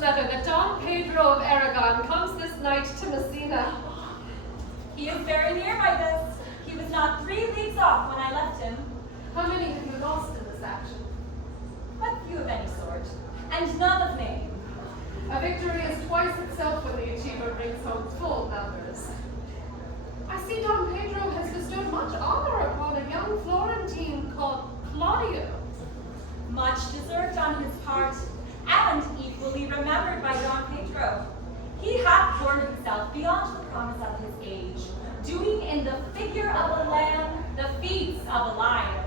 letter that Don Pedro of Aragon comes this night to Messina. He is very near by this. He was not 3 leagues off when I left him. How many have you lost in this action? But few of any sort, and none of name. A victory is twice itself when the achiever brings home full numbers. I see Don Pedro has bestowed much honor upon a young Florentine called Claudio. Much deserved on his part, and equally remembered by Don Pedro. He hath borne himself beyond the promise of his age, doing in the figure of a lamb the feats of a lion.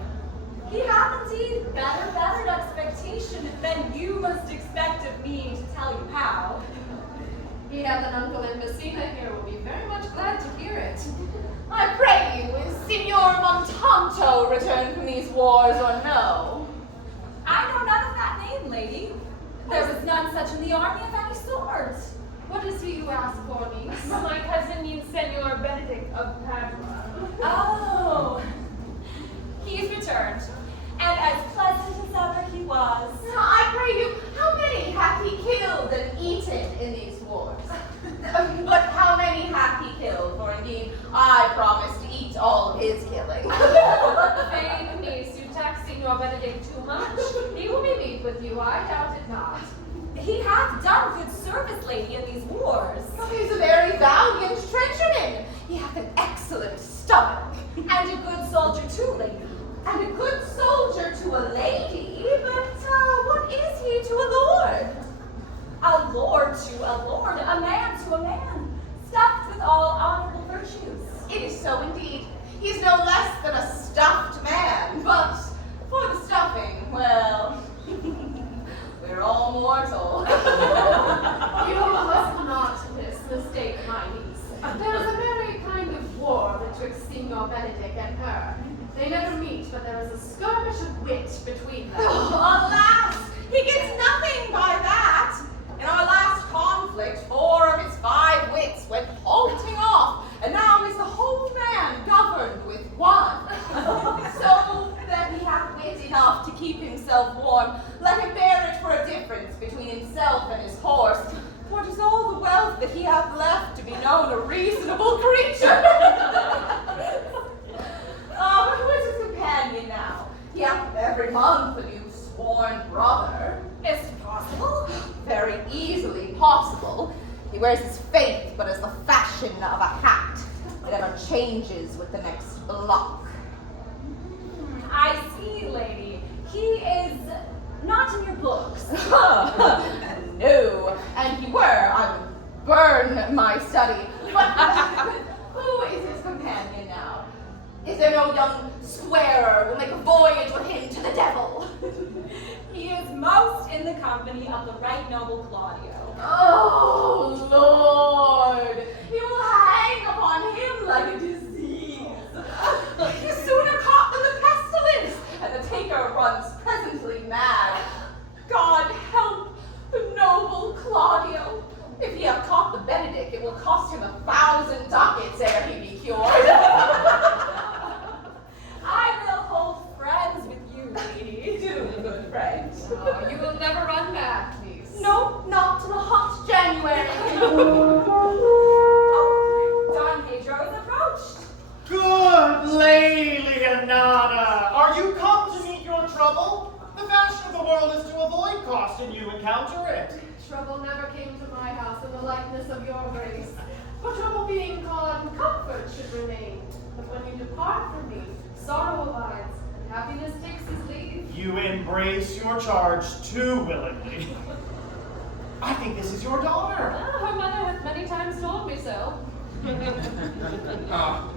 He hath indeed bettered expectation than you must expect of me to tell you how. He hath an uncle in Messina here will be very much glad to hear it. I pray you, is Signor Montanto returned from these wars or no? I know none of that name, lady. There was none such in the army of any sort. What is he you ask for, niece? My cousin means Senor Benedict of Padua. Oh, he's returned, and as pleasant as ever he was. I pray you, how many hath he killed and eaten in these wars? But how many hath he killed? For indeed, I promise to eat all his killing. Vain niece, you tax Signor Benedict too much. He will be meet with you, I doubt it not. He hath done good service, lady, in these wars. He's a very valiant trencherman. He hath an excellent stomach. And a good soldier too, lady. And a good soldier to a lady, but what is he to a lord? A lord to a lord, a man to a man, stuffed with all honorable virtues. It is so indeed. He's no less than a stuffed man, but for the stuffing, well, we're all mortal. You must not mistake my niece. There is a very kind of war betwixt Signor Benedict and her. They never meet, but there is a skirmish of wit between them. Alas, he gets nothing by that. In our last conflict, 4 of his 5 wits went halting off, and now is the whole man governed with 1. So that he hath wit enough to keep himself warm, let him bear it for a difference between himself and his horse. For 'tis all the wealth that he hath left to be known a reasonable creature. But who is his companion now? He hath every month a new sworn brother. Is it possible? Very easily possible. He wears his faith but as the fashion of a hat. It ever changes with the next block. I see, lady. He is not in your books. No, and he were, I would burn my study. But who is his companion now? Is there no young squarer who'll make a voyage with him to the devil? He is most in the company of the right noble Claudio. Oh, Lord! He will hang upon him like a disease. He's sooner caught than the pestilence, and the taker runs presently mad. God help the noble Claudio. If he have caught the Benedict, it will cost him 1,000 ducats ere he be cured. I will hold friends with you, lady. Do, good friend. Oh, you will never run back, niece. No, not till a hot January. Don Pedro is approached. Good Lady Leonada, are you come to meet your trouble? The fashion of the world is to avoid cost, and you encounter it. Trouble never came to my house in the likeness of your grace. For trouble being gone, comfort should remain. But when you depart from me, sorrow abides, and happiness takes his leave. You embrace your charge too willingly. I think this is your daughter. Ah, her mother hath many times told me so.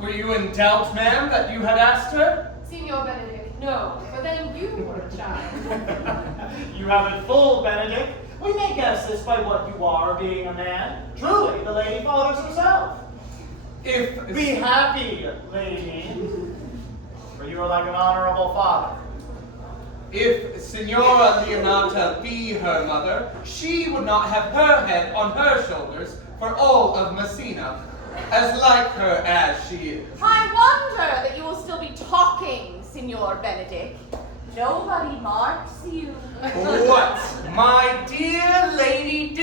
Were you in doubt, ma'am, that you had asked her? Signor Benedict, no, for then you were a child. You have it full, Benedict. We may guess this by what you are, being a man. Truly, the lady fathers herself. If Be happy, lady, for you are like an honorable father. If Signora Leonata be her mother, she would not have her head on her shoulders for all of Messina, as like her as she is. I wonder that you will still be talking, Signor Benedict. Nobody marks you. What, my dear lady,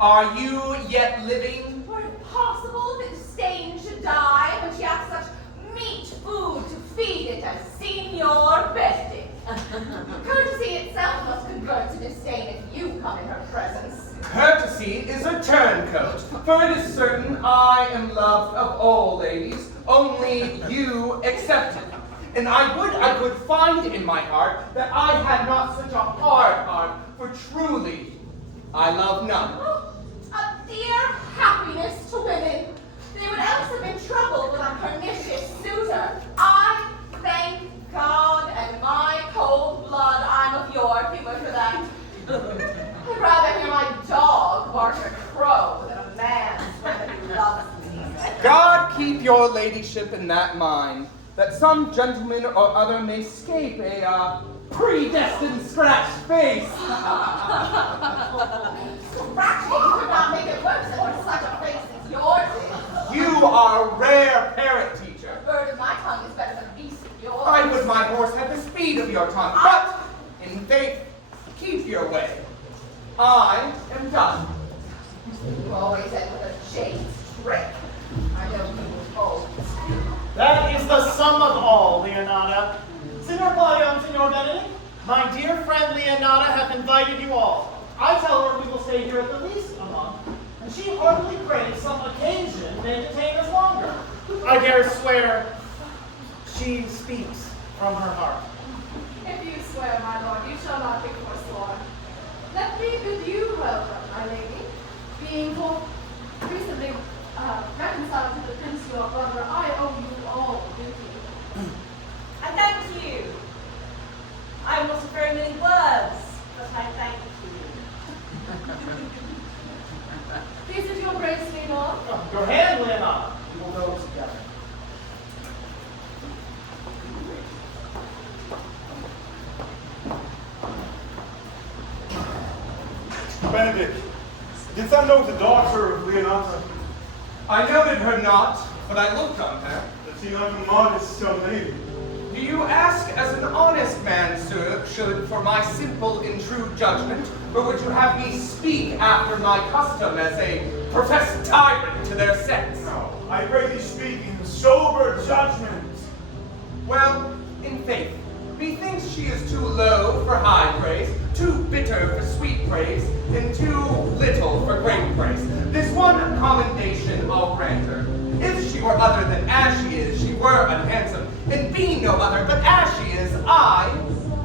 Are you yet living? Were it possible that disdain should die when she hath such meat food to feed it as Signor Betty? Courtesy itself must convert to disdain if you come in her presence. Courtesy is a turncoat, for it is certain I am loved of all ladies, only you excepted. And I could find in my heart that I had not such a hard heart, for truly I love none. Oh, a dear happiness to women. They would else have been troubled with a pernicious suitor. I thank God and my cold blood I'm of your humor for that. I'd rather hear my dog bark a crow than a man's woman who loves me. God keep your ladyship in that mind, that some gentleman or other may scape a predestined scratched face. Scratching could not make it worse for such a face as yours is. You are a rare parrot teacher. A bird of my tongue is better than a beast of yours. I would my horse have the speed of your tongue, but in faith, keep your way. I am done. You always end with a jade's trick. I know you will hold. That is the sum of all, Leonata. Signor Claudio and Signor Benedict, my dear friend Leonata hath invited you all. I tell her we will stay here at the least a month, and she heartily craves some occasion may detain us longer. I dare swear she speaks from her heart. If you swear, my lord, you shall not be forsworn. Let me bid you welcome, my lady. Being recently reconciled to the prince your brother, I owe you all duty. I thank you. I am not of very many words, but I thank you. Is it your grace, Lenore? Your hand, Leonata. We will go together. Benedict, didst thou know the daughter of Leonata? I noted her not, but I looked on her. That she like a modest young lady? Do you ask as an honest man, sir, should for my simple and true judgment, or would you have me speak after my custom as a professed tyrant to their sex? No, I pray thee speak in sober judgment. Well, in faith, methinks she is too low for high praise, too bitter for sweet praise, and too little for great praise. This one commendation I'll grant her. If she were other than as she is, she were unhandsome, and being no other but as she is, I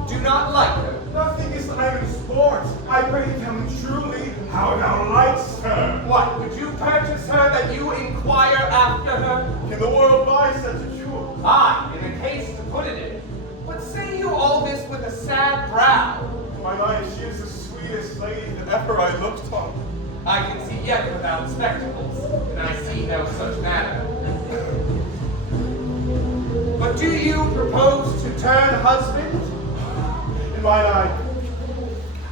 do not like her. Nothing is I in sport. I pray thee tell me truly how thou likest her. What, would you purchase her that you inquire after her? Can the world buy such a jewel? Aye, in a case to put it in. But say you all this with a sad brow. My life, she is the sweetest lady that ever I looked on. I can see yet without spectacles, and I see no such matter. But do you propose to turn husband? In mine eye,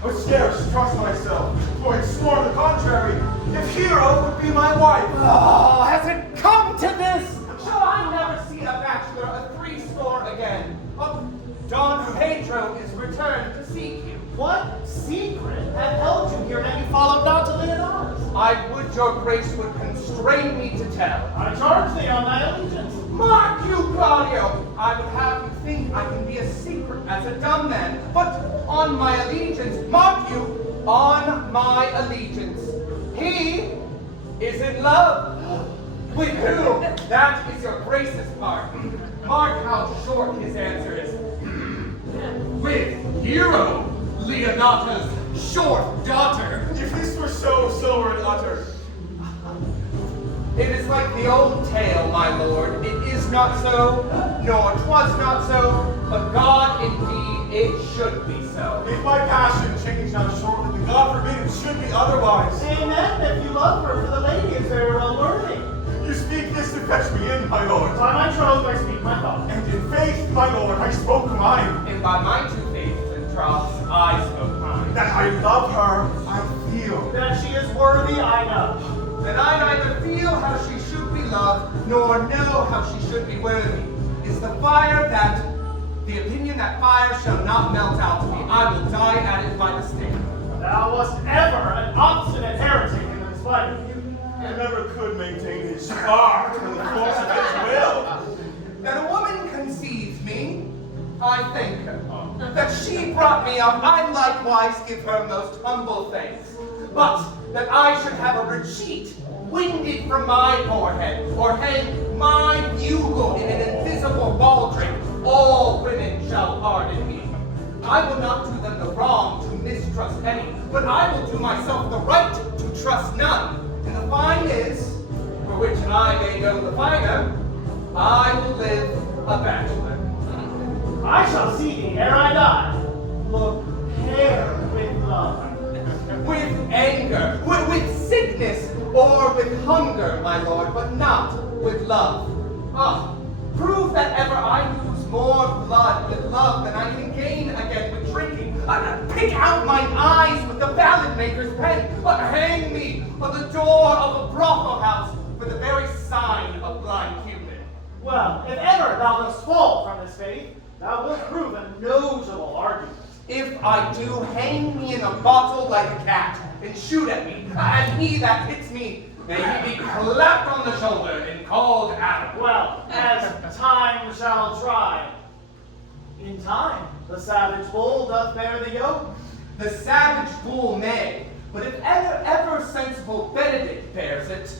I would scarce trust myself, for I swore the contrary, if Hero would be my wife. Oh, has it come to this? Shall I never see a bachelor of threescore again? Oh, Don Pedro is returned to seek you. What secret hath held you here and you followed not to Leonata's? I would your grace would constrain me to tell. I charge thee on thy allegiance. Mark you, Claudio! I would have you think I can be as secret as a dumb man, but on my allegiance, mark you, on my allegiance. He is in love. With who? That is your grace's part. Mark how short his answer is. With Hero, Leonata's short daughter. If this were so, so were it utter. It is like the old tale, my lord. It is not so, nor 'twas not so, but God indeed it should be so. If my passion change not shortly, then God forbid it should be otherwise. Amen, if you love her, for the lady is very well worthy. You speak this to fetch me in, my lord. By my troth I speak my thought. And in faith, my lord, I spoke mine. And by my two faiths and troughs, I spoke mine. That I love her, I feel. That she is worthy, I know. That I neither feel how she should be loved, nor know how she should be worthy, is the opinion that fire shall not melt out of me. I will die at it by the stake. Thou wast ever an obstinate heretic in me up, I likewise give her most humble thanks. But that I should have a receipt winded from my forehead, or hang my bugle in an invisible baldric, all women shall pardon me. I will not do them the wrong to mistrust any, but I will do myself the right to trust none. And the fine is, for which I may go the finer, I will live a bachelor. I shall see thee ere I die. Look pale with love. With anger, with sickness, or with hunger, my lord, but not with love. Ah, prove that ever I lose more blood with love than I can gain again with drinking. Pick out mine eyes with the ballad maker's pen, but hang me on the door of a brothel house for the very sign of blind Cupid. Well, if ever thou dost fall from this faith, thou wilt prove a notable argument. If I do, hang me in a bottle like a cat, and shoot at me, and he that hits me, may he be clapped on the shoulder and called Adam. Well, as time shall try. In time, the savage bull doth bear the yoke. The savage bull may, but if ever sensible Benedict bears it,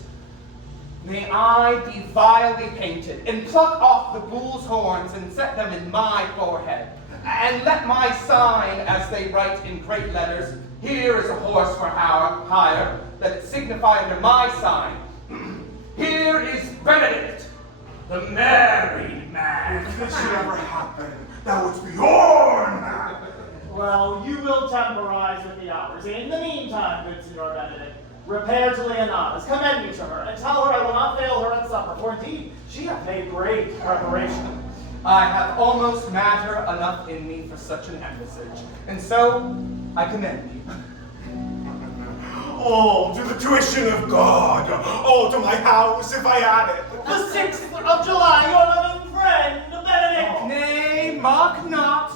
may I be vilely painted, and pluck off the bull's horns and set them in my forehead. And let my sign, as they write in great letters, here is a horse for hire, let it signify under my sign. Here is Benedict, the married man. If this should ever happen, thou wouldst be your man. Well, you will temporize with the hours. In the meantime, good Signor Benedict, repair to Leonada's, commend me to her, and tell her I will not fail her at supper, for indeed she hath made great preparation. I have almost matter enough in me for such an embassage, and so I commend you. Oh, to the tuition of God. Oh, to my house if I had it. The 6th of July, your loving friend, Benedict. Nay, mock not,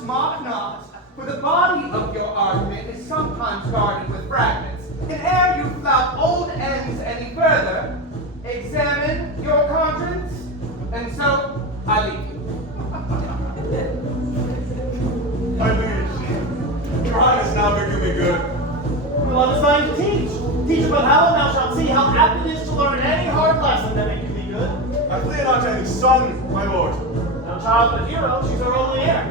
for the body of your argument is sometimes guarded with fragments, and ere you flout old ends any further, examine your conscience, and so I leave you. My liege, your highness now making me good. We will have a sign to teach. Teach but how, and thou shalt see how apt it is to learn any hard lesson that maketh thee good. I flee not to any son, my lord. No child but hero, she's our only heir.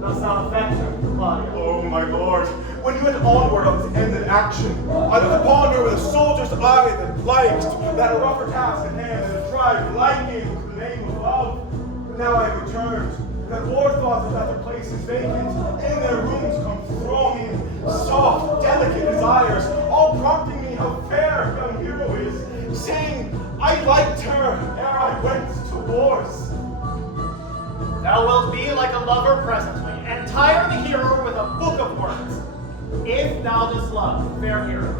Dost thou affect her, Claudia? Oh, my lord, when you went onward on this ended action, I looked upon her with a soldier's eye that liked, that a rougher task at hand and a tribe liking with the name of love. But now I have returned, that forethought that their place is vacant, in their rooms come thronging, soft, delicate desires, all prompting me how fair young hero is, saying I liked her ere I went to wars. Thou wilt be like a lover presently, and tire the hero with a book of words. If thou dost love, fair hero,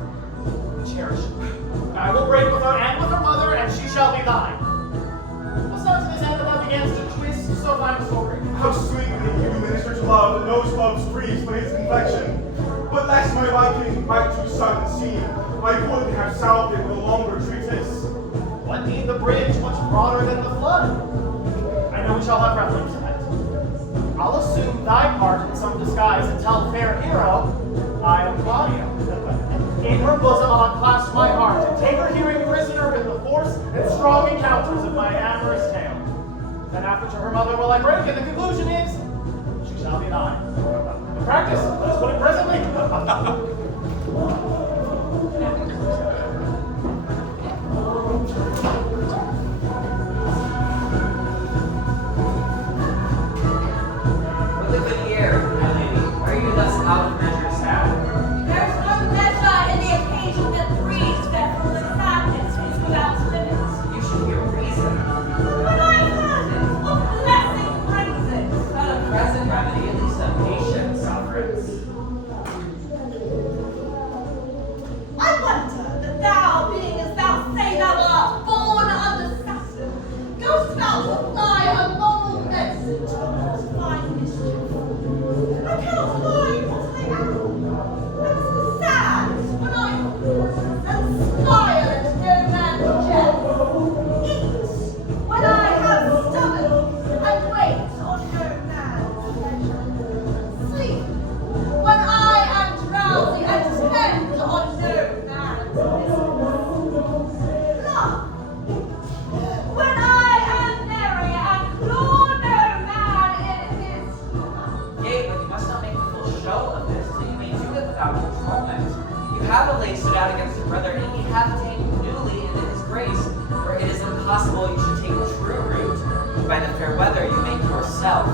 cherish her. I will break with her and with her mother, and she shall be thine. What's not to this end that thou begins to twist so fine a story? How sweet that you minister to love that knows love's griefs by his complexion. But lest my liking my two sons seem, I would have salved it with a longer treatise. What need the bridge much broader than the flood? I know we shall have reference to that. I'll assume thy part in some disguise and tell fair hero, I am Claudia. In her bosom I'll unclasp my heart and take her hearing prisoner with the force and strong encounters of my amorous tale. Then after to her mother will I break, and the conclusion is, she shall be thine. In practice, let us put it presently. With a good ear, my lady, are you thus out of measure sad? There's no measure in the occasion that breeds that from the sadness is without limits. You should hear reason. When I heard it, what blessing brings it? Not a present remedy, at least a patient sufferance. without controlment. You have allayed stood out against your brother, and he hath taken you newly into his grace, for it is impossible you should take true root. By the fair weather you make yourself.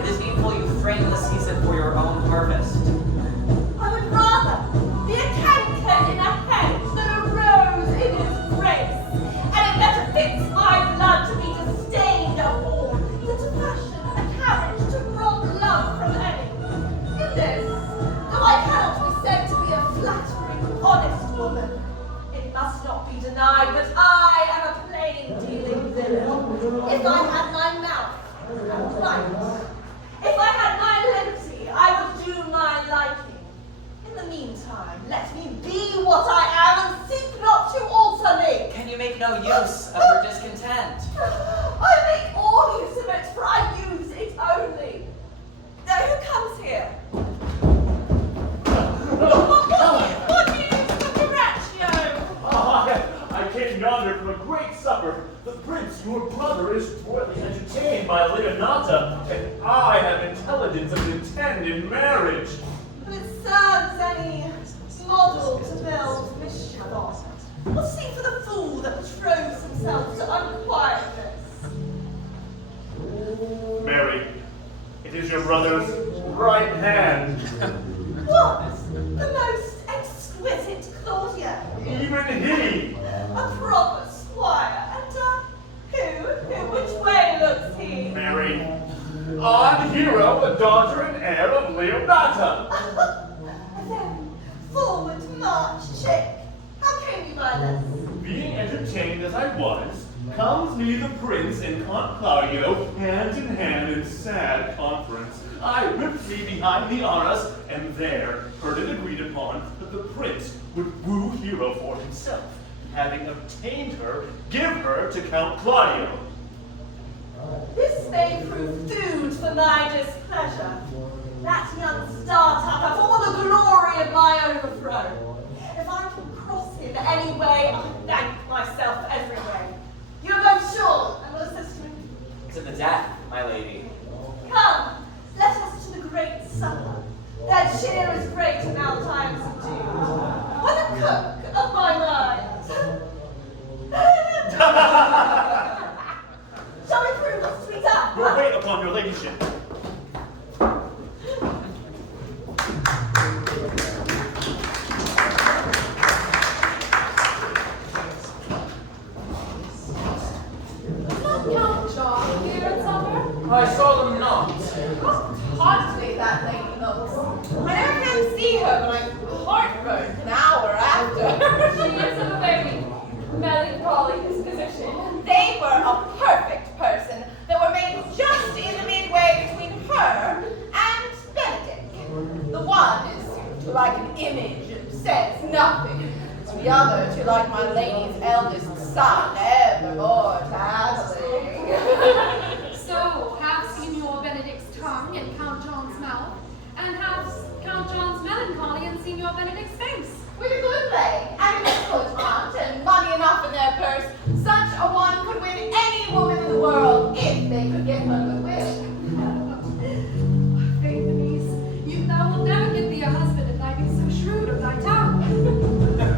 It is needful you frame the season for your own harvest. I would rather be a canker in a hedge than a rose in his grace, and it better fits my blood to be disdained a whore than to fashion a carriage to rob love from any. In this, though I cannot be said to be a flattering, honest woman, it must not be denied that I am a plain-dealing villain. If I had my mouth, I would write. If I had my liberty, I would do my liking. In the meantime, let me be what I am and seek not to alter me. Can you make no use of your discontent? I make all use of it, for I use it only. Now, who comes here? What is the Horatio? I came yonder from a great supper. The prince, your brother, is royally entertained by Leonata, and I have intelligence of an intent in marriage. But it serves any model to build mischief on. We'll see for the fool that betroths himself to unquietness. Mary, it is your brother's right hand. What? The most exquisite Claudia. Even he. A proper squire. And which way looks he? Mary, odd hero, the daughter and heir of Leonata. Then, forward march, chick. How came you by this? Being entertained as I was, comes me the prince and Count Claudio hand in hand in sad conference. I whipped me behind the arras, and there heard it agreed upon that the prince would woo Hero for himself. Having obtained her, give her to Count Claudio. This may prove food for my displeasure. That young startup for all the glory of my overthrow. If I can cross him any way, I thank myself every way. You are both sure and will assist me? To the death, my lady. Come, let us to the great supper. That cheer is great and now time subdued. What a cook of my mind! Shall we prove us sweet up? We'll wait upon your ladyship. Count John here at supper? I saw them not. Hardly that lady looks. I never can see her, but I'm heartbroken an hour after. She is of a very melancholy disposition. They were a perfect person that were made just in the midway between her and Benedict. The one is to like an image and says nothing. The other to like my lady's eldest son, evermore tattling. So, have Signor Benedict's tongue in Count John's mouth, and have Count John's melancholy in Signor Benedict's face. With a good leg and a good aunt and money enough in their purse, such a one could win any woman in the world if they could get her goodwill. Faith, Denise, thou wilt never get thee a husband if thou be so shrewd of thy tongue.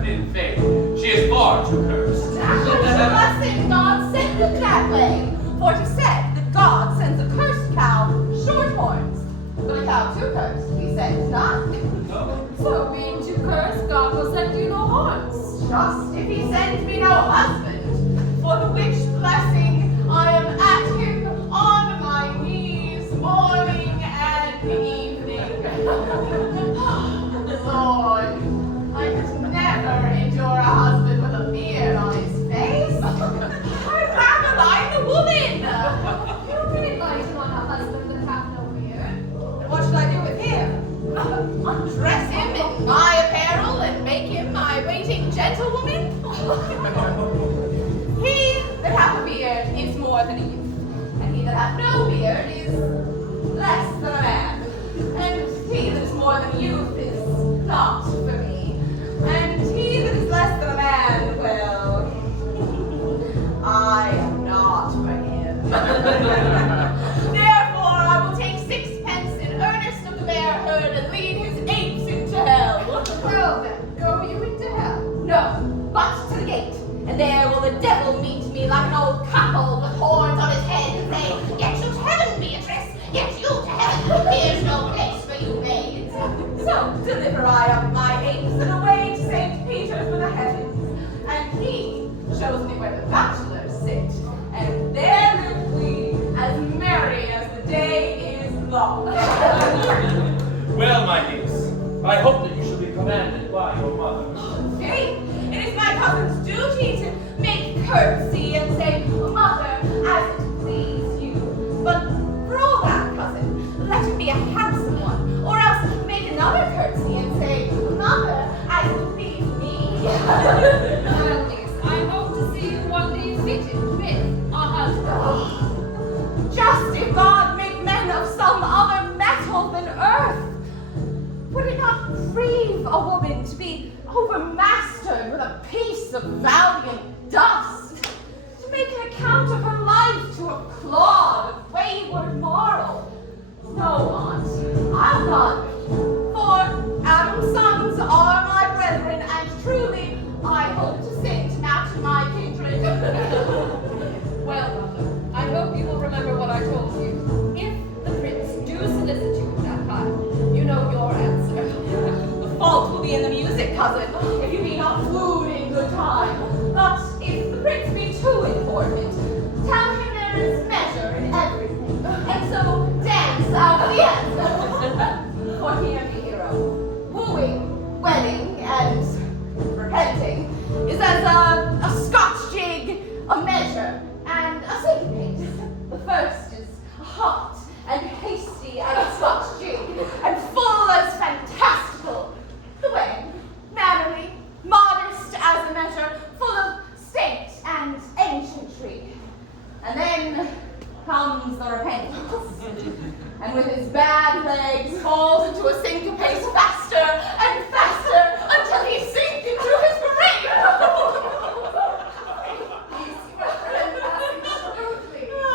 In faith, she is far too cursed. Blessed God send it that way. For it is said that God sends a cursed cow short horns, but a cow too cursed he sends none. So, being too cursed, God will send you no horns. Just if he sends me no husband, for the which blessing I am at him on my knees morning and evening. Lord, I could never endure a husband with a beard on his face. I'd rather like the woman. You really like to want a husband that hath no beard. And what should I do with him? Undress him in my apparel and make him my waiting gentlewoman? He that hath a beard is more than a youth, and he that hath no beard is less than a man. And he that is more than a youth is not for me. And he that is less than a man, well, I am not for him. Therefore, I will take 6 pence in earnest of the bear herd and lead his apes into hell. I hope that you shall be commanded by your mother. Okay, it is my cousin's duty to make courtesy and say, Mother, as it please you. But for all that, cousin, let him be a handsome one, or else make another courtesy and say, Mother, as it please me. At least I hope to see you one day fitted with a husband. Just if God make men of some other metal than earth, would it not grieve a woman to be overmastered with a piece of valiant dust, to make an account of her life to a clod of wayward moral? No, Aunt, I'll not. For Adam's sons are my brethren, and truly I hope to sing to match my kindred. Well, Mother, I hope you will remember what I told you. If the prince do solicit you at that time, you know your answer. The fault will be in the music, cousin, if you be not wooed in good time. But if the prince be too important, tell him there is measure in everything, and so dance out of the end. For he am the hero. Wooing, wedding, and repenting is as a Scotch jig, a measure, and a syncopate. The first is hot and hasty as a Scotch jig, and full as fantastical. The wedding, mannerly, modest as a measure, full of state and ancientry. And then comes the repentance, and with his bad legs falls into a syncopate faster and faster until he sinks into his grave.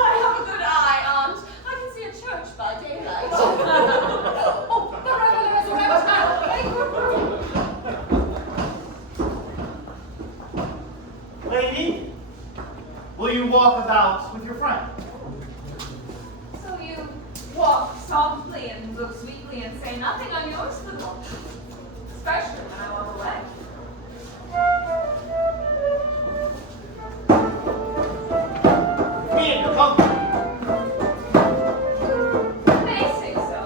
I have a good eye, Aunt. I can see a church by daylight. Oh, the resurrection! Lady, will you walk about with your friend? So you walk softly and look sweetly and say nothing unuseful, especially when I'm on the way. Me and your company. You may say so,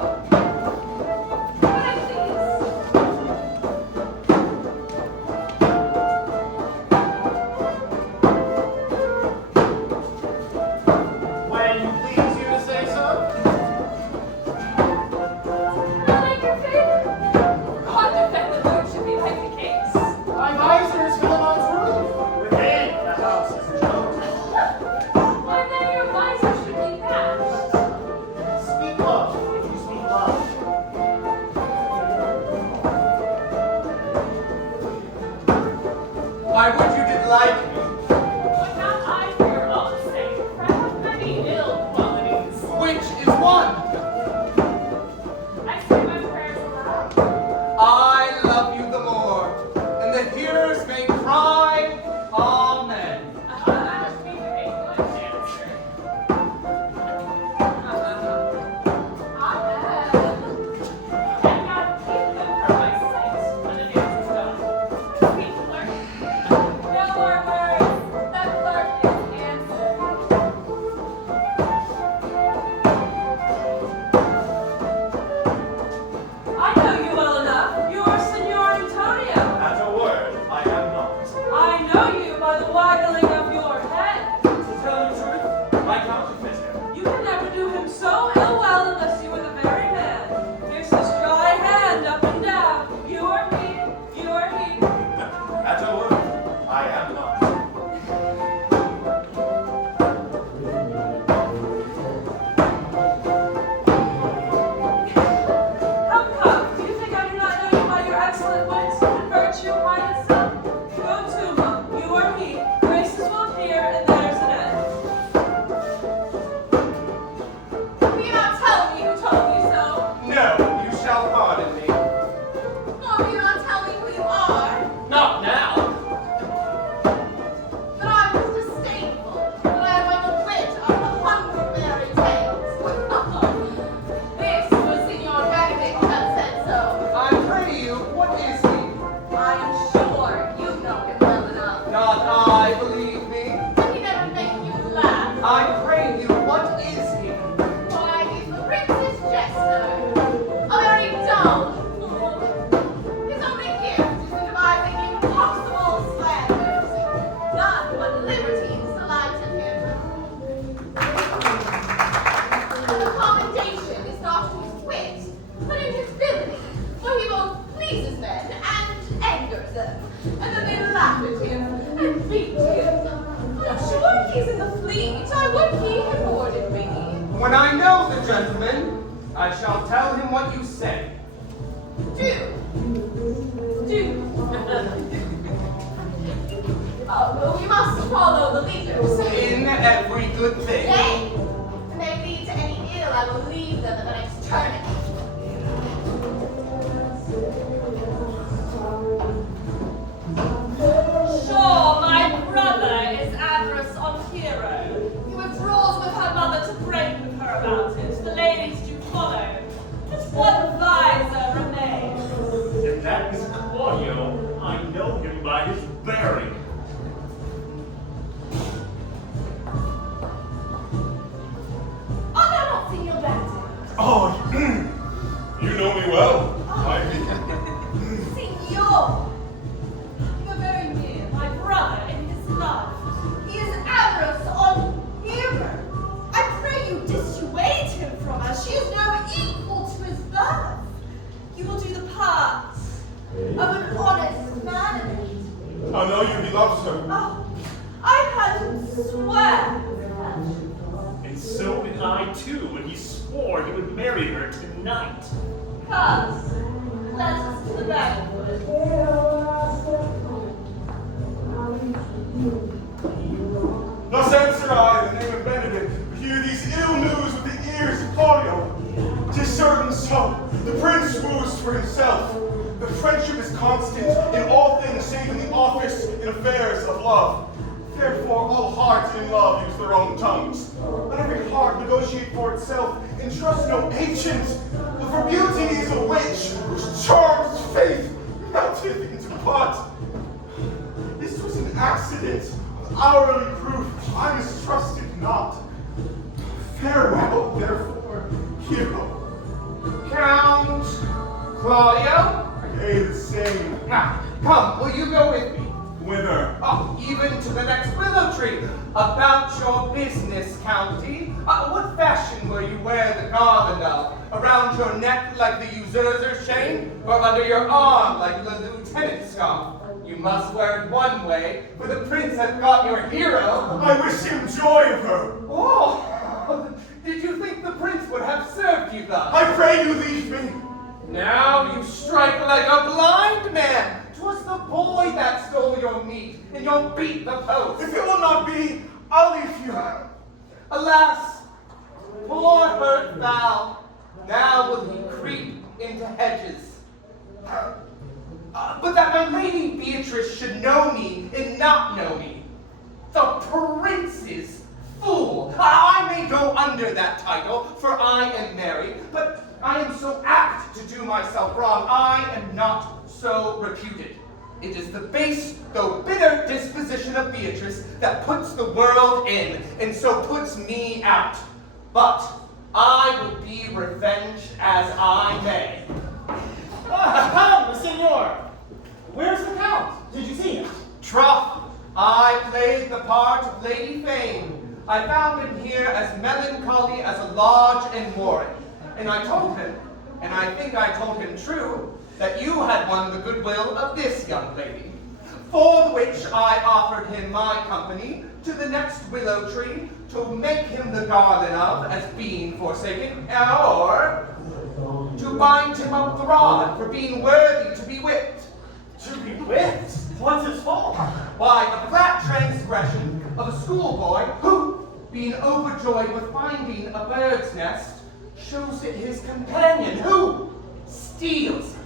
but I please. When please you to say so? Will I make your favor? God defend the mood should be like the case. My visors for the month's roof. Within the house is Jones. Why then your visor should be patched. Speak low if you speak loud. I would you did like me. Would not I for your own sake, for I have many ill qualities. Which is one? I say my prayers aloud. I love you the more, and the hearers may cry, Amen. That would be a good answer. Amen. And God keep them from my sight when it is done. Sweet clerk, no more words. The clerk is answered. I know you well enough. You are Signor Antonio. At a word, I am not. I know you by the waggling of your head. To tell the truth, I counterfeit him. You can never do him so ill well unless you were the very man. Here's his dry hand up and down. You are he, you are he. At a word, I am not. Come, come. Do you think I do not know you by your excellent wits and virtue, highness? Go to, Mum. You are he. Graces will appear, and there's an end. Will you not tell me who told you so? No, you shall pardon me. Nor will you not tell me who you are? Not now. That I was disdainful, that I am like a wit of the huckleberry tales. This was Signor Benedict that said so. I pray you, what is he? I am sure you know him well enough. Not I, believe me. Did he never make you laugh? I pray you, what is he? Why, he's the prince's jester. A very dull fool. men and anger them. And then they laugh at him and beat him. I'm sure he's in the fleet. I would he have boarded me. When I know the gentleman, I shall tell him what you say. Do. Oh, well, we must follow the leaders. In every good thing. Nay, if they lead to any ill, I will leave them in the next tournament. Sure, my brother is averse on hero. He withdraws with her mother to break with her about it. The ladies do follow. Just one visor remains. If that is Claudio, I know him by his bearing. Oh, no, not Senor Benton. Oh, you know me well. Senor! You are very near my brother in his love. He is averse on hero. I pray you dissuade him from us. She is no equal to his birth. You will do the part of an honest man. I know you, he loves her. Oh, I heard him swear. And so did I too, when he swore he would marry her tonight. Come, let us to the banquet. Thus answer I, in the name of Benedict, hear these ill news with the ears of Claudio. 'Tis certain so, the prince woos for himself. The friendship is constant in all things save in the office and affairs of love. Therefore all hearts in love use their own tongues. Let every heart negotiate for itself, and trust no agent. For beauty is a witch, whose charms faith melteth into blood. This was an accident, hourly proof, I mistrusted not. Farewell, therefore, hero. Count Claudio? Yea, the same. Now, come, will you go with me? Whither? Oh, even to the next willow tree. About your business, County. What fashion will you wear the garland of? Around your neck like the usurer's chain? Or under your arm like the lieutenant's scarf? You must wear it one way, for the prince hath got your hero. I wish him joy of her. Oh, did you think the prince would have served you thus? I pray you leave me. Now you strike like a blind man. 'Twas the boy that stole your meat, and you'll beat the post. If it will not be, I'll leave you. Alas, poor hurt thou, now will he creep into hedges. But that my lady Beatrice should know me and not know me. The prince's fool. I may go under that title, for I am married, but I am so apt to do myself wrong. I am not so reputed. It is the base, though bitter disposition of Beatrice that puts the world in, and so puts me out. But I will be revenged as I may. Come, senor. Where's the count? Did you see him? Trough, I played the part of Lady Fame. I found him here as melancholy as a lodge in Warren. And I told him, and I think I told him true, that you had won the goodwill of this young lady. For the which I offered him my company to the next willow tree to make him the garland of as being forsaken, or to bind him up the rod for being worthy to be whipped. To be whipped? What's his fault? By the flat transgression of a schoolboy who, being overjoyed with finding a bird's nest, shows it his companion who steals it.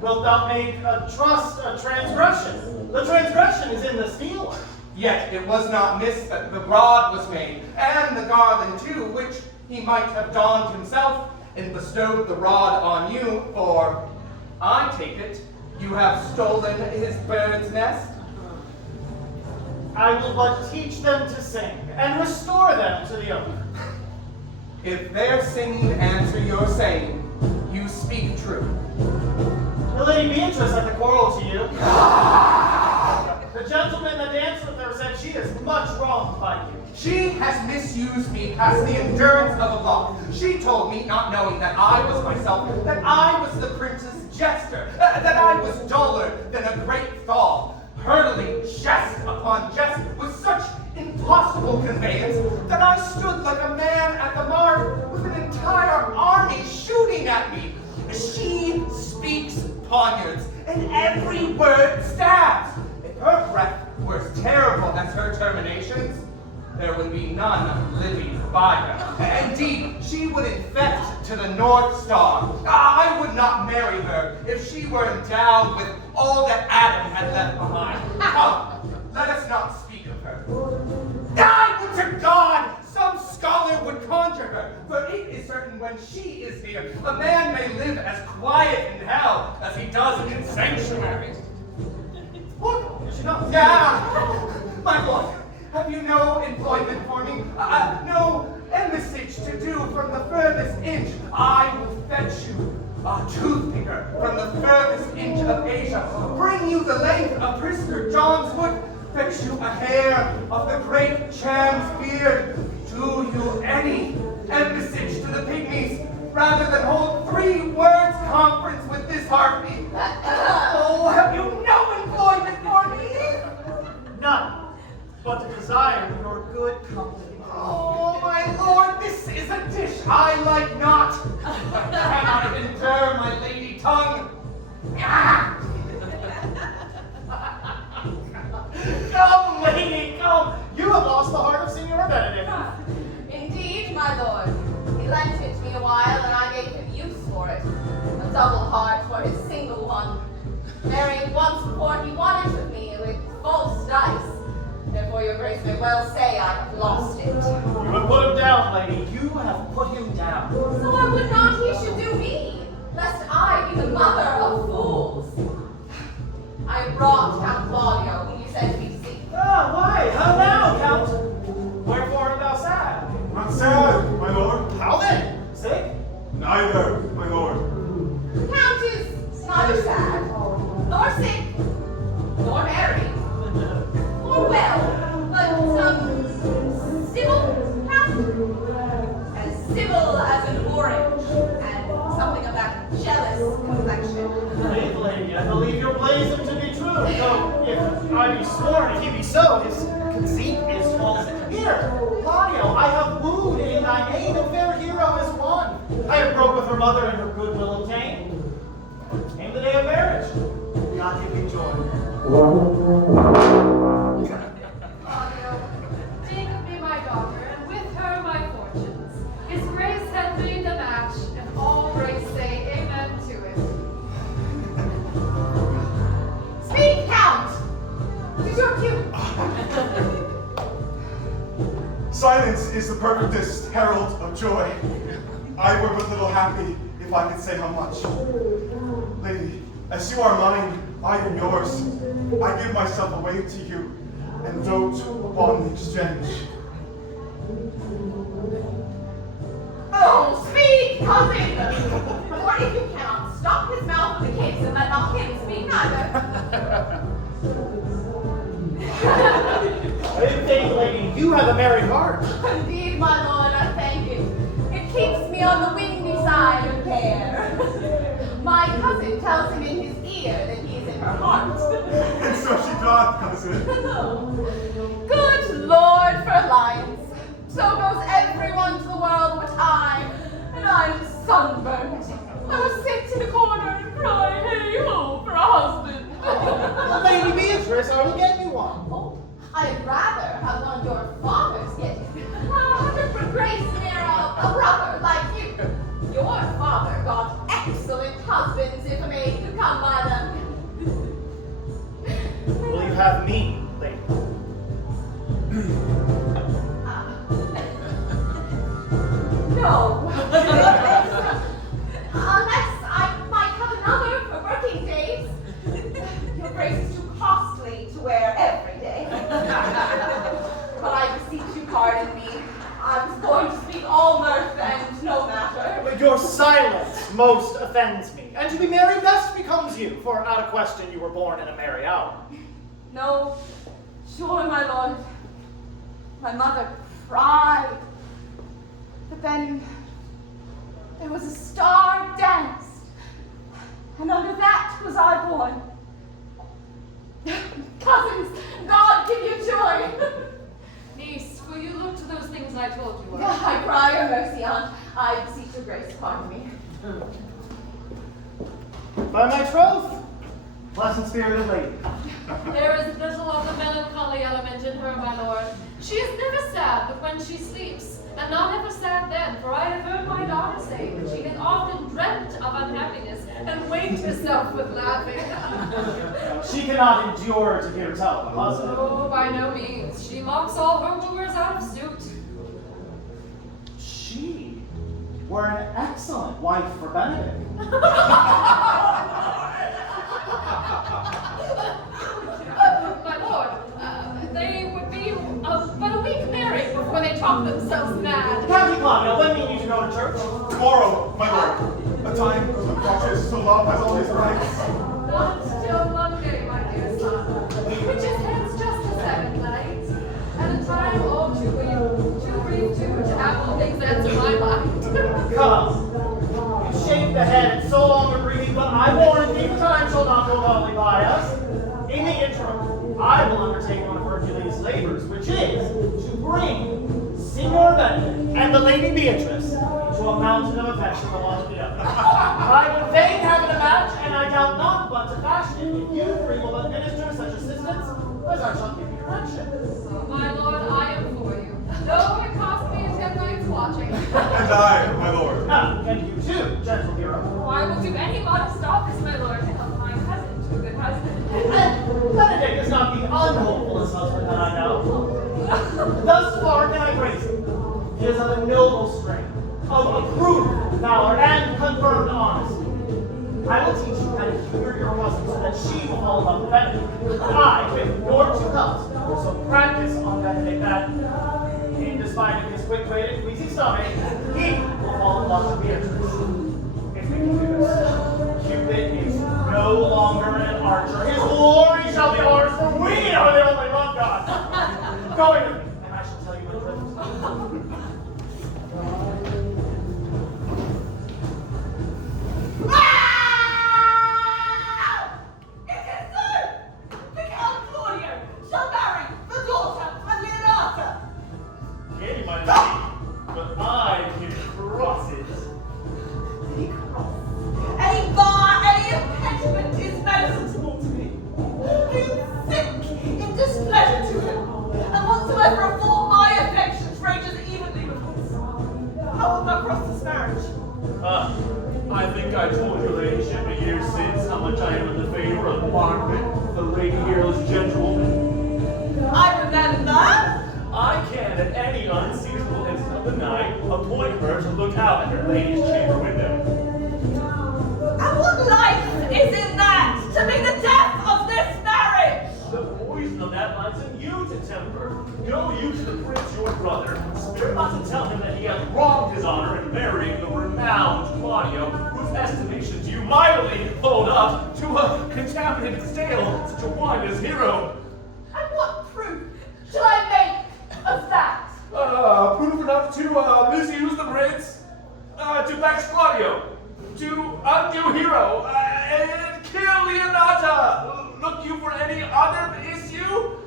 Wilt thou make a trust a transgression? The transgression is in the stealer. Yet it was not missed that the rod was made, and the garland too, which he might have donned himself, and bestowed the rod on you, for, I take it, you have stolen his bird's nest? I will but teach them to sing, and restore them to the owner. If their singing answer your saying, you speak true. The Lady Beatrice had the quarrel to you. The gentleman that danced with her said she is much wronged by you. She has misused me past the endurance of a block. She told me, not knowing that I was myself, that I was the prince's jester, that I was duller than a great thaw, hurtling jest upon jest with such impossible conveyance that I stood like a man at the mark with an entire army shooting at me. She speaks poniards, and every word stabs. If her breath were as terrible as her terminations, there would be none living by her. Indeed, she would infect to the North Star. I would not marry her if she were endowed with all that Adam had left behind. Come, let us not speak of her. I would to God some scholar would conjure her, for it is certain when she is here, a man may live as quiet in hell as he does in sanctuary. Look, she knows. Yeah, my lord. Have you no employment for me? No embassage to do from the furthest inch? I will fetch you a toothpicker from the furthest inch of Asia. Bring you the length of Prisker John's foot. Fetch you a hair of the great Cham's beard. Do you any embassage to the pygmies rather than hold 3 words conference with this harpy? Oh, have you no employment for me? None. But to desire your good company. Oh, my lord, this is a dish I like not. I cannot endure my lady tongue. Come, lady, come. You have lost the heart of Signor Benedict. Indeed, my lord. He lent it to me a while, and I gave him use for it. A double heart for his single one. Marrying once before he won it with me with false dice. Therefore, your grace may well say I have lost it. You have put him down, lady. You have put him down. So I would not he should do me, lest I be the mother of fools. I brought Count Claudio, whom you sent me to see. Ah, why? How now, Count? Wherefore art thou sad? Not sad, my lord. How then? Sick? Neither, my lord. The Count is neither sad, nor sick, nor married, nor well, but civil Count. As civil as an orange, and something of that jealous complexion. Faith, lady, I believe your blazon to be true, though if I be sworn, if he be so, his conceit is false. Here, Claudio, I have wooed in thy name, and fair hero is one. I have broke with her mother, and her goodwill obtained. Came the day of marriage. God give me joy. Claudio, take of me my daughter, and with her my fortunes. His grace hath made the match, and all grace say amen to it. Speak, Count! Tis your cue. Silence is the perfectest herald of joy. I were but little happy if I could say how much. Lady, as you are mine, I am yours. I give myself away to you, and dote upon the exchange. Oh, speak, cousin! For if you cannot stop his mouth with a kiss and let not him speak neither. In faith, lady, you have a merry heart. Indeed, my lord, I thank it. It keeps me on the windy side of care. My cousin tells him in his ear that he is in her heart. And so she doth, cousin. Good Lord for alliance. So goes everyone to the world but I, and I'm sunburnt. I will sit in a corner and cry, hey ho, for a husband. Lady Beatrice, I will get you one. Oh, I'd rather have one of your fathers get it. For grace near a brother like you. Your father got excellent husbands if a maid could come by them. Will you have me, lady? No. Unless I might have another for working days. Your grace is too costly to wear every day. But I beseech you pardon me. I was going to speak all mirth and no matter. Your silence most offends me, and to be merry best becomes you, for out of question you were born in a merry hour. No, sure, my lord. My mother cried. But then there was a star dance, and under that was I born. Cousins, God give you joy. Niece, will you look to those things I told you of? I cry your mercy, aunt. I beseech your grace, pardon me. By my troth, pleasant spirited lady. There is little of the melancholy element in her, my lord. She is never sad but when she sleeps, and not ever sad then, for I have heard my daughter say that she has often dreamt of unhappiness and waked herself with laughing. She cannot endure to hear tell of a husband. Oh, by no means. She mocks all her wooers out of suit. She were an excellent wife for Benedict. My lord, they would be but a week married before they talk themselves mad. County Claudio, when mean you to go to church? Tomorrow, my lord. A time so cautious, so love has all his rights. Not till Monday, my dear son, which is hence just a 7 nights, and a time all too brief to have all things answer my mind. Come. You shake the head and so long we're breathing, but I warn thee, time shall not go lonely by us. In the interim, I will undertake one of Hercules' labors, which is to bring Signor Benedict and the Lady Beatrice into a mountain of affection the one to the other. I would fain have it a match, and I doubt not but to fashion it if you three will administer such assistance as I shall give you direction. My lord, I am for you, though it cost me a 10 nights watching. And I, my lord. And you too, gentle hero. Oh, I will do any modest office, my lord, to help my cousin to a good husband. And Benedict is not the unhopefullest husband that I know. Thus far can I praise him. He is of a noble strain, of approved valor and confirmed honesty. I will teach you how to humor your cousin so that she will fall in love with Benedict. I, with your 2 helps, will so practice on Benedict that, in despite of his quick-witted, queasy stomach, he will fall in love with Beatrice. If we can do this, Cupid is no longer an archer. His glory shall be ours, for we are the only love gods. Go in with me, and I shall tell you what drift. It is so! The Count Claudio shall marry the daughter of Leonardo. Yea, my lady, but I can cross it. Any bar, any impediment is noticeable to me. Being sick in displeasure to him, and whatsoever of all my affections rages evenly with his. How will thou cross this marriage? I think I told your ladyship a year since how much I am in the favor of Margaret, the lady hero's gentlewoman. I remember. I can, at any unseasonable instant of the night, appoint her to look out at her lady's chamber window. And what life is in that to be the death of this marriage? The poison of that lies in you to temper. Go you to the prince, your brother. Spare not to tell him that he hath wronged his honor in marrying the renowned Claudio, whose estimations you mightily hold up to a contaminated stale, such a one as hero. And what proof shall I make of that? Proof enough to misuse the prince, to vex Claudio, to undo hero, and kill Leonata. Look you for any other issue?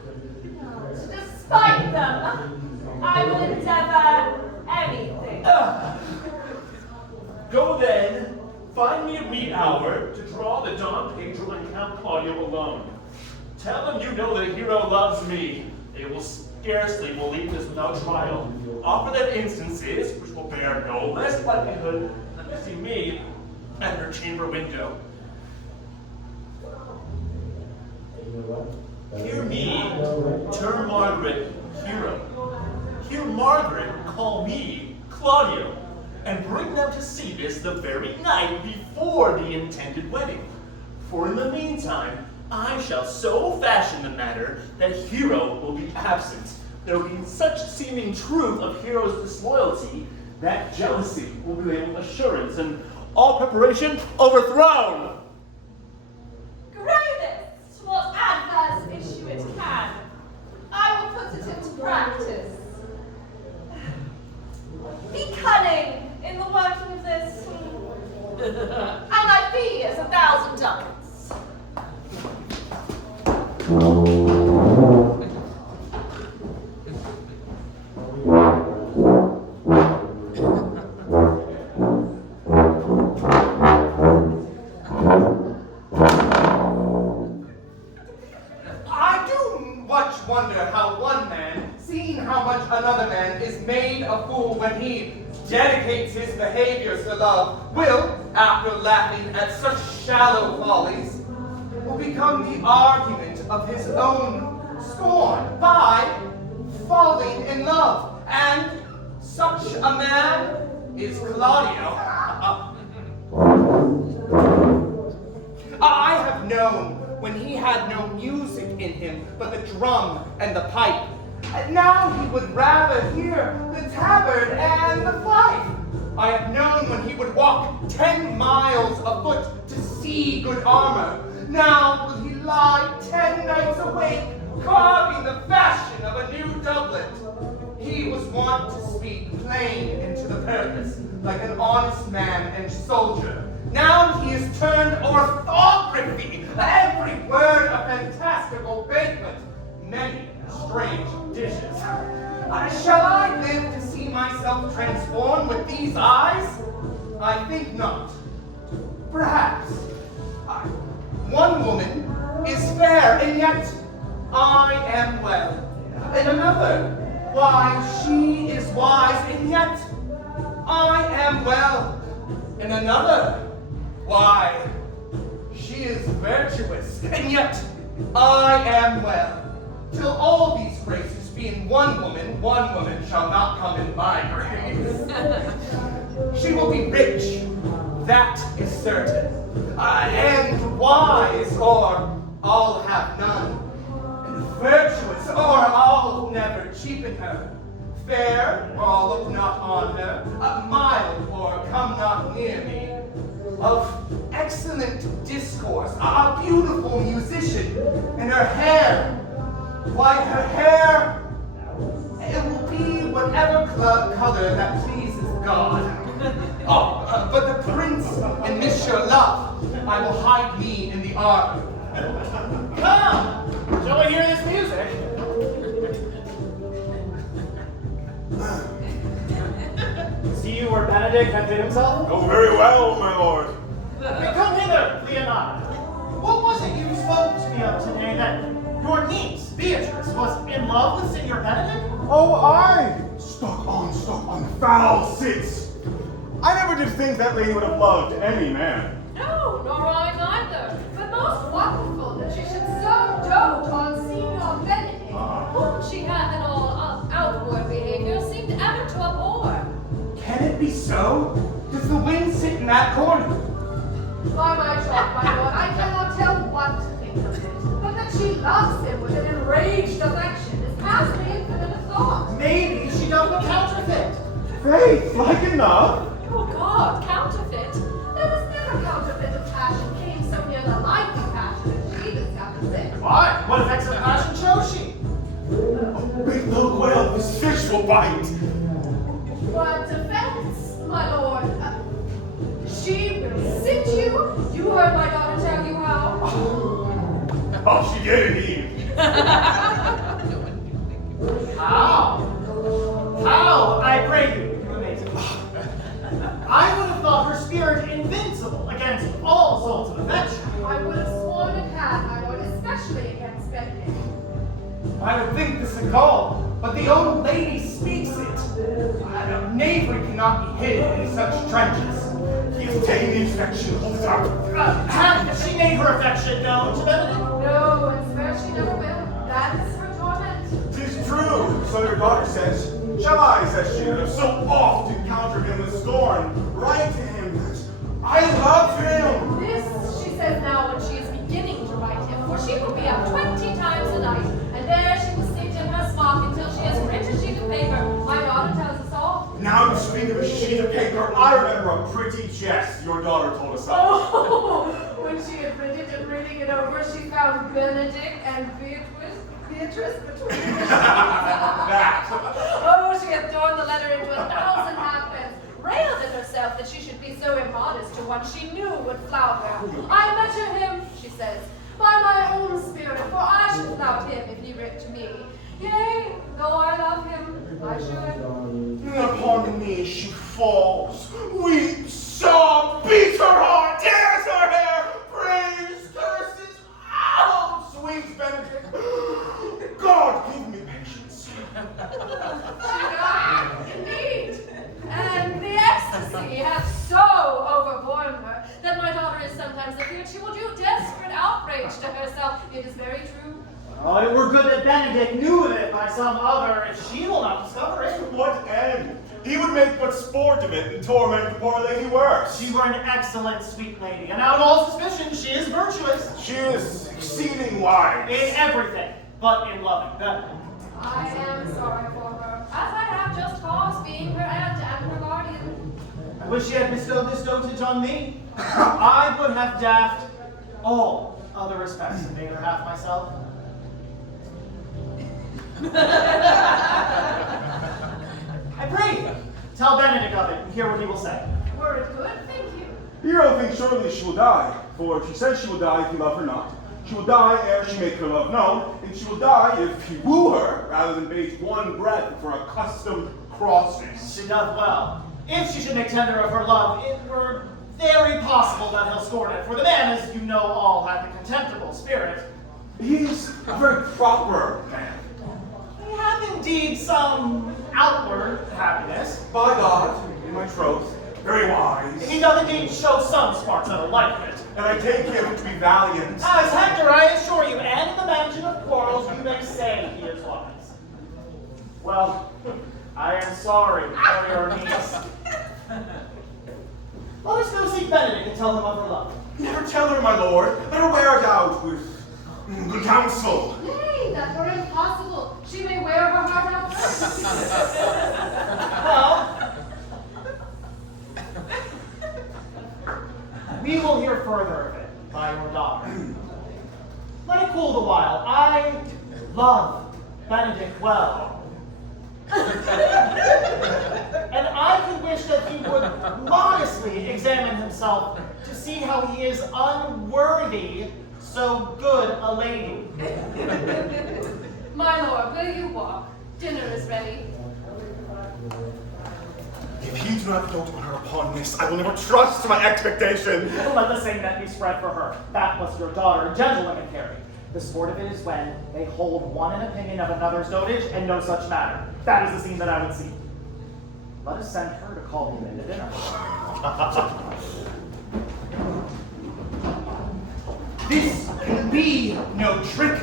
To despite them, I will endeavor anything. Go then, find me a meet hour to draw the Don Pedro and Count Claudio alone. Tell them you know the hero loves me. They will scarcely believe this without trial. Offer them instances which will bear no less likelihood than to see me at her chamber window. Hear me term Margaret hero. Hear Margaret call me Claudio, and bring them to see this the very night before the intended wedding. For in the meantime, I shall so fashion the matter that Hero will be absent. There will be such seeming truth of Hero's disloyalty that jealousy will be labeled assurance, and all preparation overthrown. Grow this to what adverse issue it can. I will put it into practice. I do much wonder how one man, seeing how much another man is made a fool when he dedicates his behaviors to love, will, after laughing at such shallow follies, will become the argument of his own scorn by falling in love. And such a man is Claudio. I have known when he had no music in him but the drum and the pipe. And now he would rather hear the tabard and the fife. I have known when he would walk 10 miles afoot to see good armor. Now will he lie 10 nights awake, carving the fashion of a new doublet. He was wont to speak plain and to the purpose, like an honest man and soldier. Now he is turned orthography, every word a fantastical banquet, many strange dishes. Shall I live to see myself transformed with these eyes? I think not. Perhaps. One woman is fair, and yet I am well. And another, why, she is wise, and yet I am well. And another, why, she is virtuous, and yet I am well. Till all these graces be in one woman shall not come in my grace. She will be rich, that is certain, and wise, or I'll have none, and virtuous, or I'll never cheapen her, fair, or I'll look not on her, mild, or come not near me, of excellent discourse, a beautiful musician, and her hair, why, her hair, it will be whatever color that pleases God. But the prince and Monsieur Love, I will hide me in the arbor. Come! Shall we hear this music? See you where Benedict had hid himself? Oh, very well, my lord. Come hither, Leonardo. What was it you spoke to me of today that your niece, Beatrice, was in love with Signor Benedict? Oh, I! Stuck on, foul sits. I never did think that lady would have loved any man. No, nor I neither. But most wonderful that she should so dote on Signor Benedict, whom she hath in all outward behavior seemed ever to abhor. Can it be so? Does the wind sit in that corner? By my troth, my lord, I cannot tell what to think of it, but that she loves him with an enraged affection is past the infinite of thought. Maybe she does the counterfeit. Faith, like enough. Oh God, counterfeit? There was never counterfeit of passion came so near the life of passion as she this counterfeit. Why? What effects of passion shows she? Big little whale, this fish will bite. What defense, my lord? She will sit you? You heard my daughter tell you how? Oh, she did indeed. How? How, I pray you, you amazing. I would have thought her spirit invincible against all sorts of affection. I would have sworn it had, my lord, especially against Benedict. I would think this a call, but the old lady speaks it. Knavery cannot be hidden in such trenches. He has taken the infection. Hold it out. Has she made her affection known to Benedict? No, and swear she never will. That's her torment. 'Tis true, so your daughter says. Shall I, says she, that have so oft encountered him with scorn, write to him that I love him. This, she says now when she is beginning to write him, for she will be up 20 times a night, and there she will sit in her smock until she has written a sheet of paper. My daughter tells us all. Now you speak of a sheet of paper, I remember a pretty jest your daughter told us of. Oh, when she had written it and reading it over, she found Benedict and Beatrice between the sheets. Oh, she had torn the letter into 1,000 halfpence, railed at herself that she should be so immodest to one she knew would flout her. I measure him, she says, by my own spirit, for I should love him if he writ to me. Yea, though I love him, I should. Upon the knee she falls, weeps, sobs, beats her heart, tears her hair, prays, curses. Oh, sweet Benedict, God give me patience. She died, indeed. And the ecstasy hath so overborne her that my daughter is sometimes afeard she will do desperate outrage to herself. It is very true. Oh, it were good that Benedict knew of it by some other, if she will not discover it. What end? He would make but sport of it and torment the poor lady worse. She were an excellent sweet lady, and out of all suspicion, she is virtuous. She is exceeding wise. In everything, but in loving better. I am sorry for her, as I have just cause, being her aunt and her guardian. I wish she had bestowed this dotage on me. I would have daffed all other respects and made her half myself. I pray, tell Benedict of it and hear what he will say. Were it good, thank you. Hero thinks surely she will die, for she says she will die if he love her not. She will die ere she make her love known, and she will die if he woo her, rather than bate one breath for accustomed crosses. She doth well. If she should make tender of her love, it were very possible that he'll scorn it, for the man, as you know all, hath a contemptible spirit. He's a very proper man. He hath indeed some outward happiness. By God, in my troth, very wise. He doth indeed show some sparks of a like it. And I take him to be valiant. As Hector, I assure you, and in the mansion of quarrels, you may say he is wise. Well, I am sorry for your niece. Let us go seek Benedict and tell him of her love. Never tell her, my lord. Let her wear it out with good counsel. Nay, that were impossible. She may wear her heart out first. Well, we will hear further of it by your daughter. Let it cool the while. I love Benedict well. And I could wish that he would modestly examine himself to see how he is unworthy so good a lady. My lord, will you walk? Dinner is ready. If he do not dote on her upon this, I will never trust my expectation. Let the same net be spread for her. That was your daughter, gentlewomen carry. The sport of it is when they hold one in opinion of another's dotage and no such matter. That is the scene that I would see. Let us send her to call him in to dinner. This can be no trick.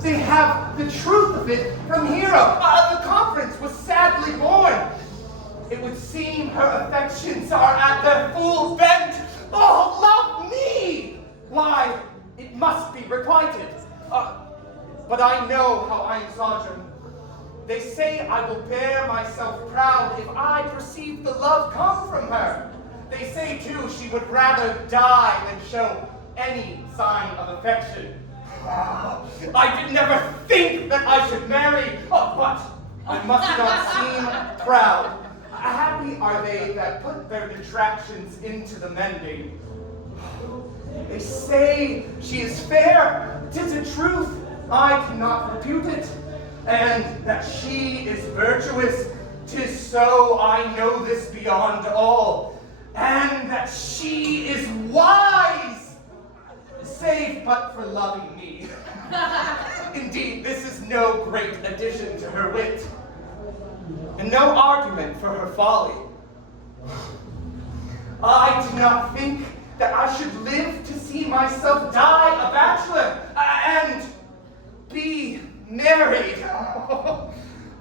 They have the truth of it from Hero. The conference was sadly born. It would seem her affections are at their full bent. Oh, love me! Why, it must be requited. But I know how I am sojourn. They say I will bear myself proud if I perceive the love come from her. They say, too, she would rather die than show any sign of affection. I did never think that I should marry, but I must not seem proud. Happy are they that put their detractions into the mending. They say she is fair, 'tis a truth, I cannot refute it, and that she is virtuous, 'tis so, I know this beyond all, and that she is wise, save but for loving me. Indeed, this is no great addition to her wit, and no argument for her folly. I do not think that I should live to see myself die a bachelor and be married.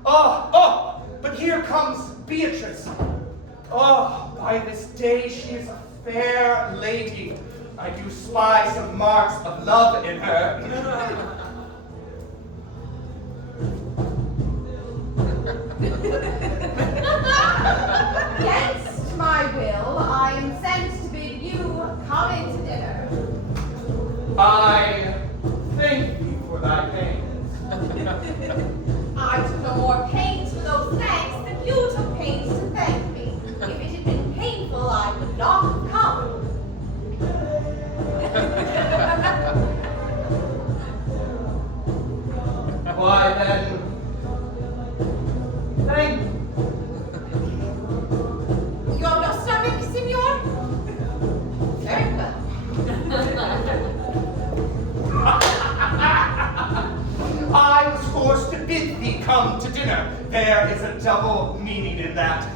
But here comes Beatrice. Oh, by this day she is a fair lady. I do spy some marks of love in her. Against my will, I am sent to bid you come in to dinner. I thank thee for thy pains. I took no more pains for those thanks than you took pains to thank me. If it had been painful, I would not have come. sinner. There is a double meaning in that.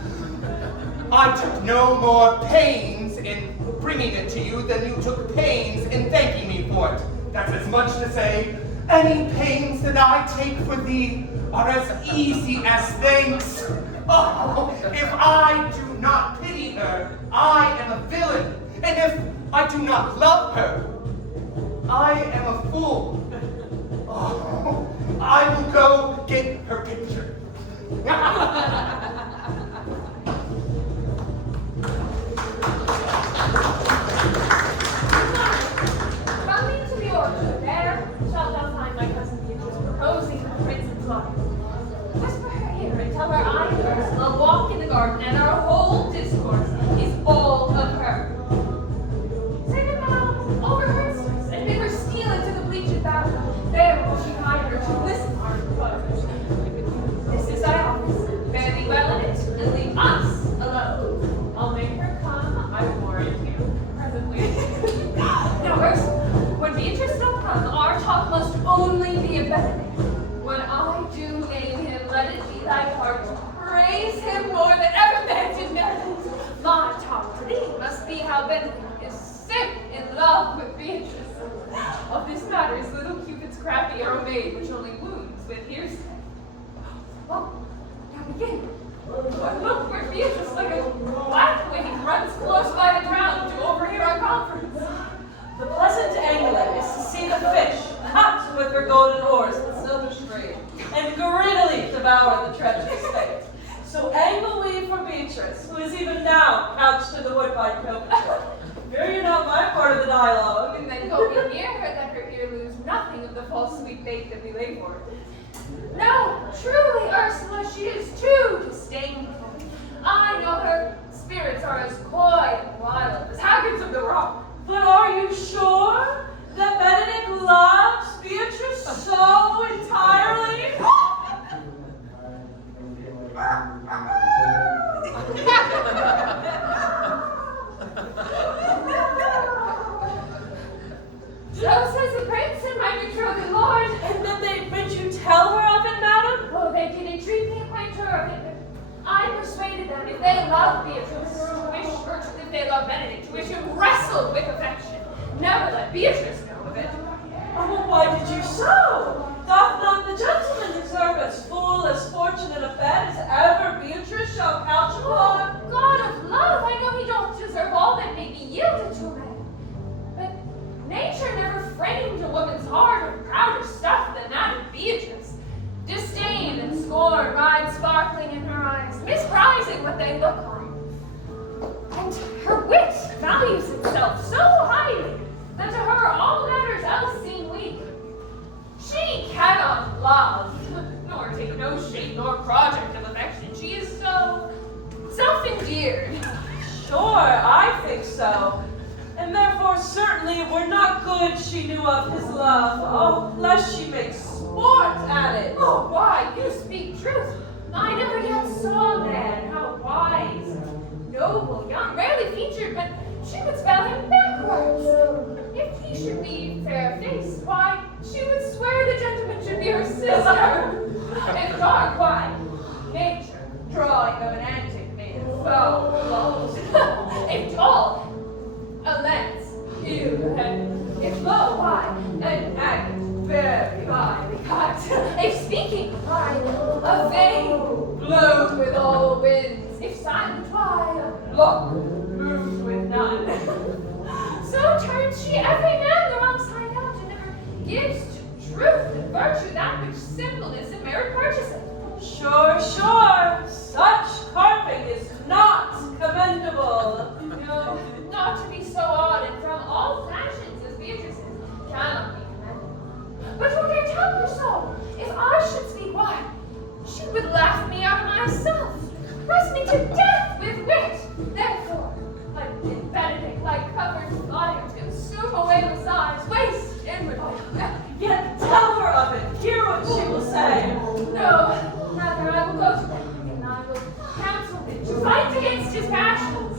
I took no more pains in bringing it to you than you took pains in thanking me for it. That's as much to say, any pains that I take for thee are as easy as thanks. Oh, if I do not pity her, I am a villain. And if I do not love her, I am a fool. Oh, I will go get her picture. Coming to the orchard, there shalt thou find my cousin Beatrice proposing the prince's life. Whisper her ear and tell her I and hers will walk in the garden, and our whole discourse is all of her. Say that thou overheardst, and bid her steal into the bleached valley. There will she hide her to listen to our proposals. This is thy office. Fare thee well in it, and leave us alone. I'll make her come, I warrant you, presently. Now, first, when Beatrice shall come, our talk must only be of Benedict. When I do name him, let it be thy part to praise him more than ever man did Meredith. My talk to thee must be how Benedict is sick in love with Beatrice. Of this matter is little Cupid's crafty arrow made, which only wounds with hearsay. Well, now begin. But look where Beatrice, like a blackwing, runs close by the ground to overhear our conference. The pleasant angler is to see the fish, not with her golden oars in silver stream, and greedily devour the treacherous bait. So angle we for Beatrice, who is even now couched in the woodbine coverture. Fear you not my part of the dialogue. And then go be near her, that her ear lose nothing of the false sweet bait that we lay for her. No, truly, Ursula, she is too disdainful. I know her spirits are as coy and wild as haggards of the rock. But are you sure that Benedict loves Beatrice so entirely? So says the prince and my betrothed lord. And did they bid you tell her of it, madam? Oh, they did entreat me acquaint her of it. I persuaded them, if they love Beatrice, to wish, or if they love Benedict, to wish him wrestled with affection. Never let Beatrice know of it. Oh, well, why did you so? Doth not the gentleman deserve as full as fortunate a bed as ever Beatrice shall couch upon? Oh, God of love, I know he don't deserve all that may be yielded to him. But nature never framed a woman's heart of prouder stuff than that of Beatrice. Disdain and scorn ride sparkling in her eyes, misprizing what they look on. And her wit values itself so highly that to her all matters else seem weak. She cannot love, nor take no shape nor project of affection. She is so self-endeared. Sure, I think so. And therefore certainly it were not good she knew of his love. Oh, lest she make sport at it. Oh, why, you speak truth. I never yet saw a man how wise, noble, young, rarely featured, but she would spell him backwards. If he should be fair-faced, why, she would swear the gentleman should be her sister. If dark, why, nature, drawing of an antic maiden, foul, if tall, a lens, hew the head. If low, why, an agate, very finely cut. If speaking, why, a vein, blown with all winds. If silent, why, a look, moved with none. So turns she every man the wrong side out, and never gives to truth and virtue that which simpleness and merit purchaseth. Sure, sure. Such carping is not commendable. No, not to be so odd and from all fashions as Beatrice's cannot be commended. But who dare tell her so? If I should speak, why, she would laugh me out of myself, press me to death with wit. Therefore, like did Benedict, like covered fire, consume away with sighs, waste inwardly. Yet tell her of it. Hear what she will say. No, rather I will go to them, and I will counsel him to fight against his passions.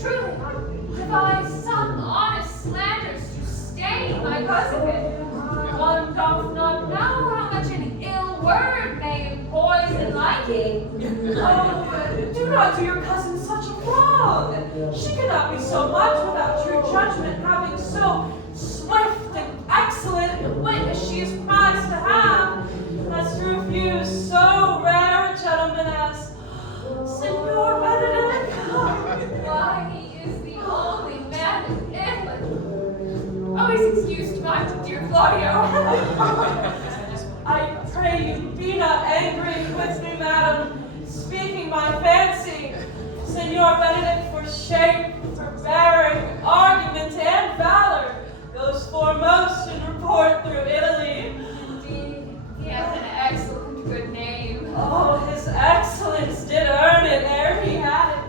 Truly, I will devise some honest slanders to stain my cousin. One doth not know how much an ill word may poison bragging. Oh, do not do your cousin such a wrong. She cannot be so much without true judgment, having so swift and excellent a wit as she is prized to have, as to refuse so rare a gentleman as Signor Benedict. Why, he is the only man in England. Always excused my dear Claudio. I pray you be not angry with me, madam, speaking my fancy. Signor Benedict, for shape, for bearing, argument, and valor, goes foremost in report through Italy. Indeed, he hath an excellent good name. Oh, his excellence did earn it ere he had it.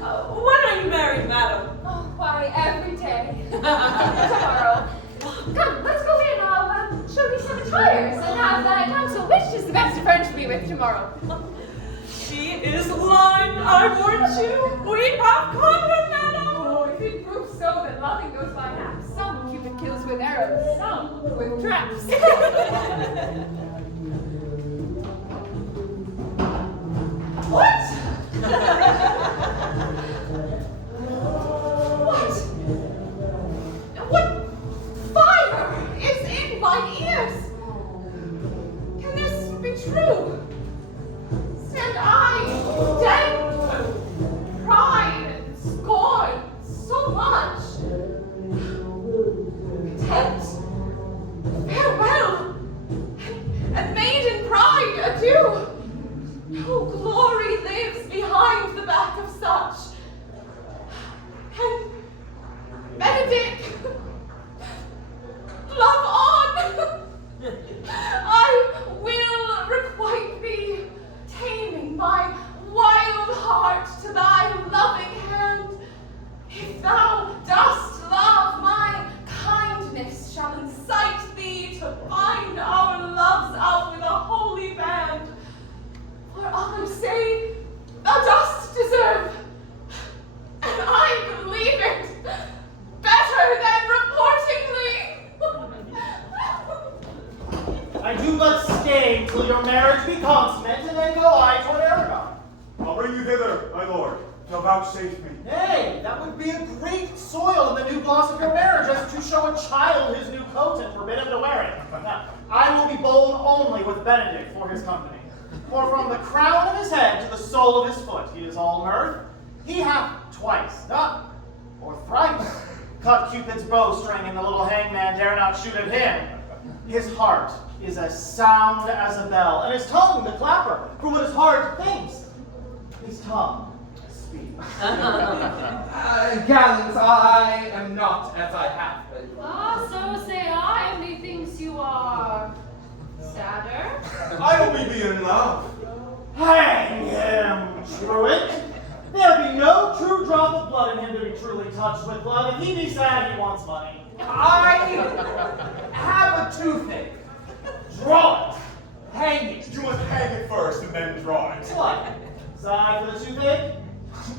When are you married, madam? Oh, why, every day. Tomorrow. Come, let's go in. I'll show you some attires and have thy counsel which is the best friend to be with tomorrow. She is blind, I warn you. We have caught her, madam. Oh, if it proves so, then nothing goes by half. Some Cupid kills with arrows, some with traps. What? What fire is in my ears? Can this be true? Said I, then pride and scorn so much. Contempt, farewell, and maiden pride adieu. No glory lives behind the back of such. And Benedict, love on. I will requite thee, taming my wild heart to thy loving hand. If thou dost love, my kindness shall incite thee to bind our loves up with a holy band. For others say thou dost deserve, and I believe it better than reportingly. I do but stay till your marriage be consummate, and then go I toward Aragon. I'll bring you thither, my lord, to vouchsafe me. Hey, that would be a great soil in the new gloss of your marriage, as to show a child his new coat and forbid him to wear it. Now, I will be bold only with Benedict for his company. For from the crown of his head to the sole of his foot, he is all mirth. He hath twice, not, or thrice, cut Cupid's bowstring, and the little hangman dare not shoot at him. His heart is as sound as a bell, and his tongue the clapper, for what his heart thinks. His tongue speaks. Gallants, I am not as I have been. Ah, so say I, methinks you are sadder. I only be in love. Hang him, truant! There be no true drop of blood in him to be truly touched with blood. If he be sad, he wants money. I have a toothache. Draw it! Hang it! You must hang it first and then draw it. What? Sigh for the toothache?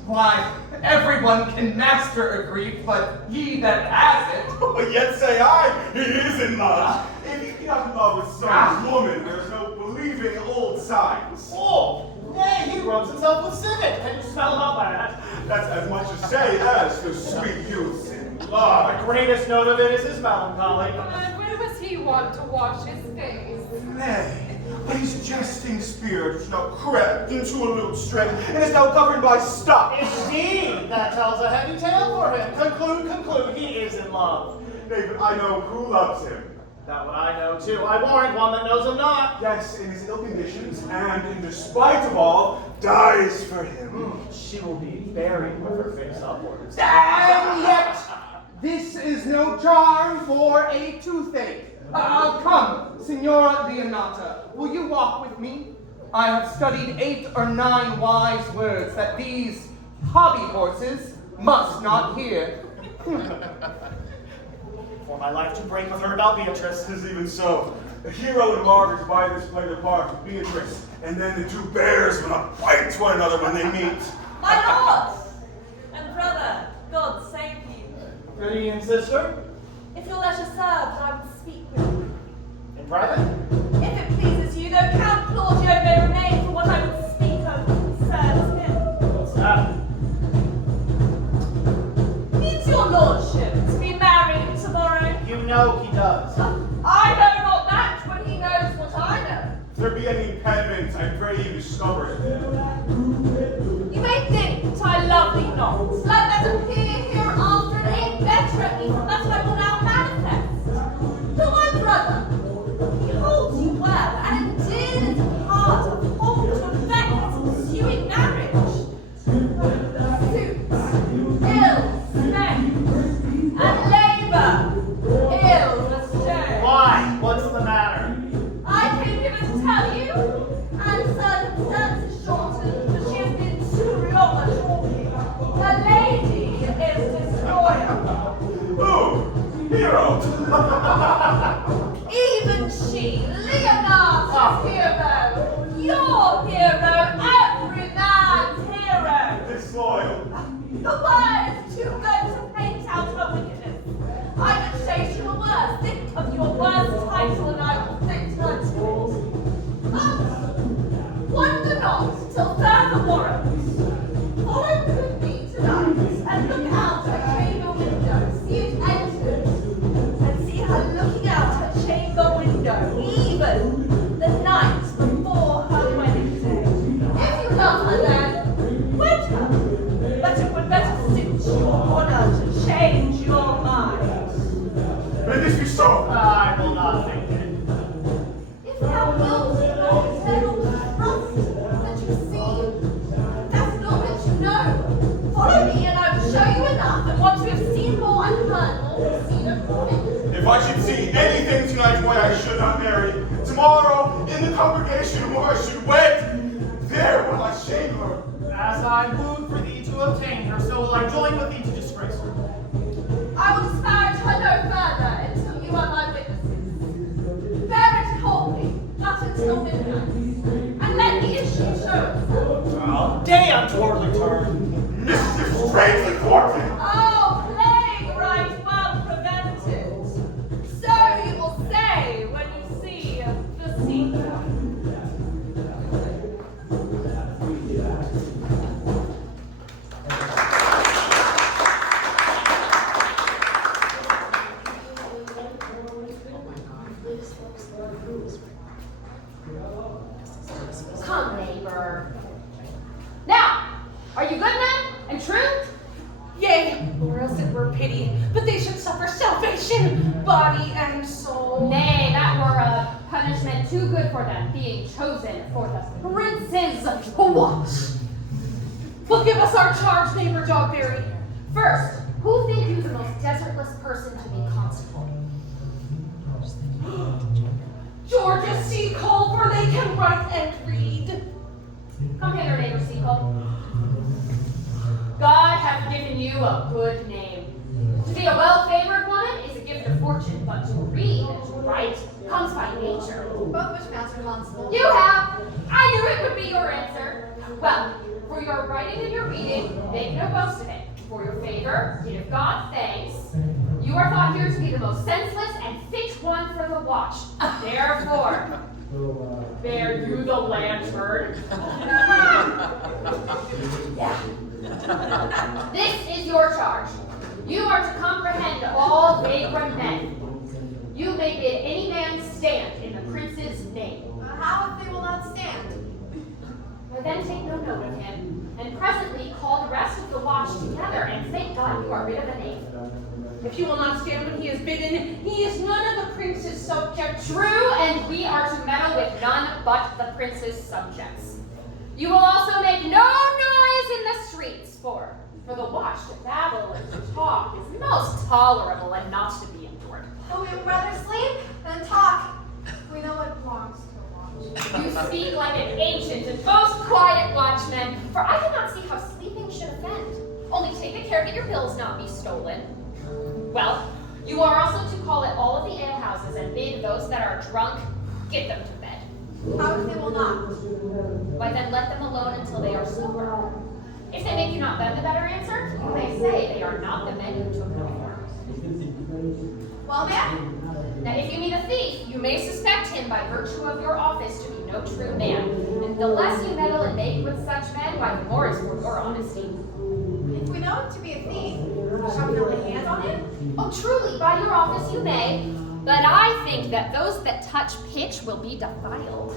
Why, everyone can master a grief, but he that has it. But yet say I, he is in love. If he be not in love with some woman, there's no believing old signs. Oh, nay, he rubs himself with civet. Can you smell him up by that? That's as much as say as the sweet youth in Oh, love. the greatest note of it is his melancholy. And when was he wont to wash his face? Nay, but his jesting spirit which now crept into a lute string and is now governed by stock. Indeed, that tells a heavy tale for him. Conclude, he is in love. Nay, but I know who loves him. That what I know too. I warrant one that knows him not. Yes, in his ill conditions, and in despite of all, dies for him. She will be buried with her face upwards. And yet, this is no charm for a toothache. Come, Signora Leonata, will you walk with me? I have studied 8 or 9 wise words that these hobby horses must not hear. For my life to break with her about Beatrice. 'Tis even so. The hero and martyrs by this play their part with Beatrice, and then the two bears will not fight one another when they meet. My lord and brother, God save you. Good evening, sister. If your leisure serves, I would speak with you. In private? If it pleases you, though Count Claudio may remain for what I does. I know not that when he knows what I know. If there be any impediment, I pray you discover it. You may think that I love thee not. Let that appear hereafter and inveterately, that I will now manifest. To my brother, he holds you well, and indeed is a heart of hope to effect his ensuing marriage. Suits, ill spent, and labor, ill bestowed. Why? What's the matter? I came here to tell you, and circumstances shortened, for she has been too long a talking. The lady is destroyer. Ooh, hero! Even she, Leonard's hero, your hero, every man's hero. Disloyal. The word is too good to paint out her wickedness. I would say she were worse. Think of your worst title and I will fit her to it. But wonder not till further warrants. Follow with me tonight and look out her chamber window. See it entered and see her looking out her chamber window, even the night before her wedding day. If you love her then, wed her. But it would better suit your honor to change your mind. May this be so? I will not think it. If thou wilt no eternal trust that you see, that's not that you know. Follow me and I will show you enough, and once we have seen more and heard more, we'll see no profit. If I should see anything tonight why I should not marry, tomorrow in the congregation where I should wed, there will I shame her. As I wooed for thee to obtain her, so will I join with thee to disgrace her. I will disparage her no further until you are my witnesses. Bear it coldly, not until midnight, and let the issue show itself. Well, day untowardly turned. Mischief strangely courted. Oh, plague right well prevented. So you will say when you see the scene. Come, neighbor. Now, are you good men and true? Yea, or else it were pity, but they should suffer salvation, body and soul. Nay, that were a punishment too good for them, being chosen for the prince's watch. Well, give us our charge, neighbor Dogberry. First, who think you the most desertless person to be constable? Georgia C. Cole, for they can write and read. Come hither, neighbor Seagull. God hath given you a good name. To be a well-favored woman is a gift of fortune, but to read and to write comes by nature. Both which master constable. You have! I knew it would be your answer. Well, for your writing and your reading, make no boast of it. For your favor, give God thanks. You are thought here to be the most senseless and fit one for the watch. Therefore, bear you the lantern. This is your charge. You are to comprehend all vagrant men. You may bid any man stand in the prince's name. How if they will not stand? Well, then take no note of him, and presently call the rest of the watch together, and thank God you are rid of a name. If you will not stand when he is bidden, he is none of the prince's subjects. True, and we are to meddle with none but the prince's subjects. You will also make no noise in the streets, for the watch to babble and to talk is most tolerable and not to be endured. But we would rather sleep than talk. We know what belongs to a watch. You speak like an ancient and most quiet watchman, for I cannot see how sleeping should offend. Only take care that your bills not be stolen. Well, you are also to call at all of the alehouses and bid those that are drunk, get them to bed. How if they will not? Why then let them alone until they are sober. If they make you not them the better answer, you may say they are not the men who took no form. Well, ma'am? Now if you meet a thief, you may suspect him by virtue of your office to be no true man. And the less you meddle and make with such men, why the more is for your honesty. If we know him to be a thief, shall we not lay hands on him? Oh truly, by your office you may. But I think that those that touch pitch will be defiled.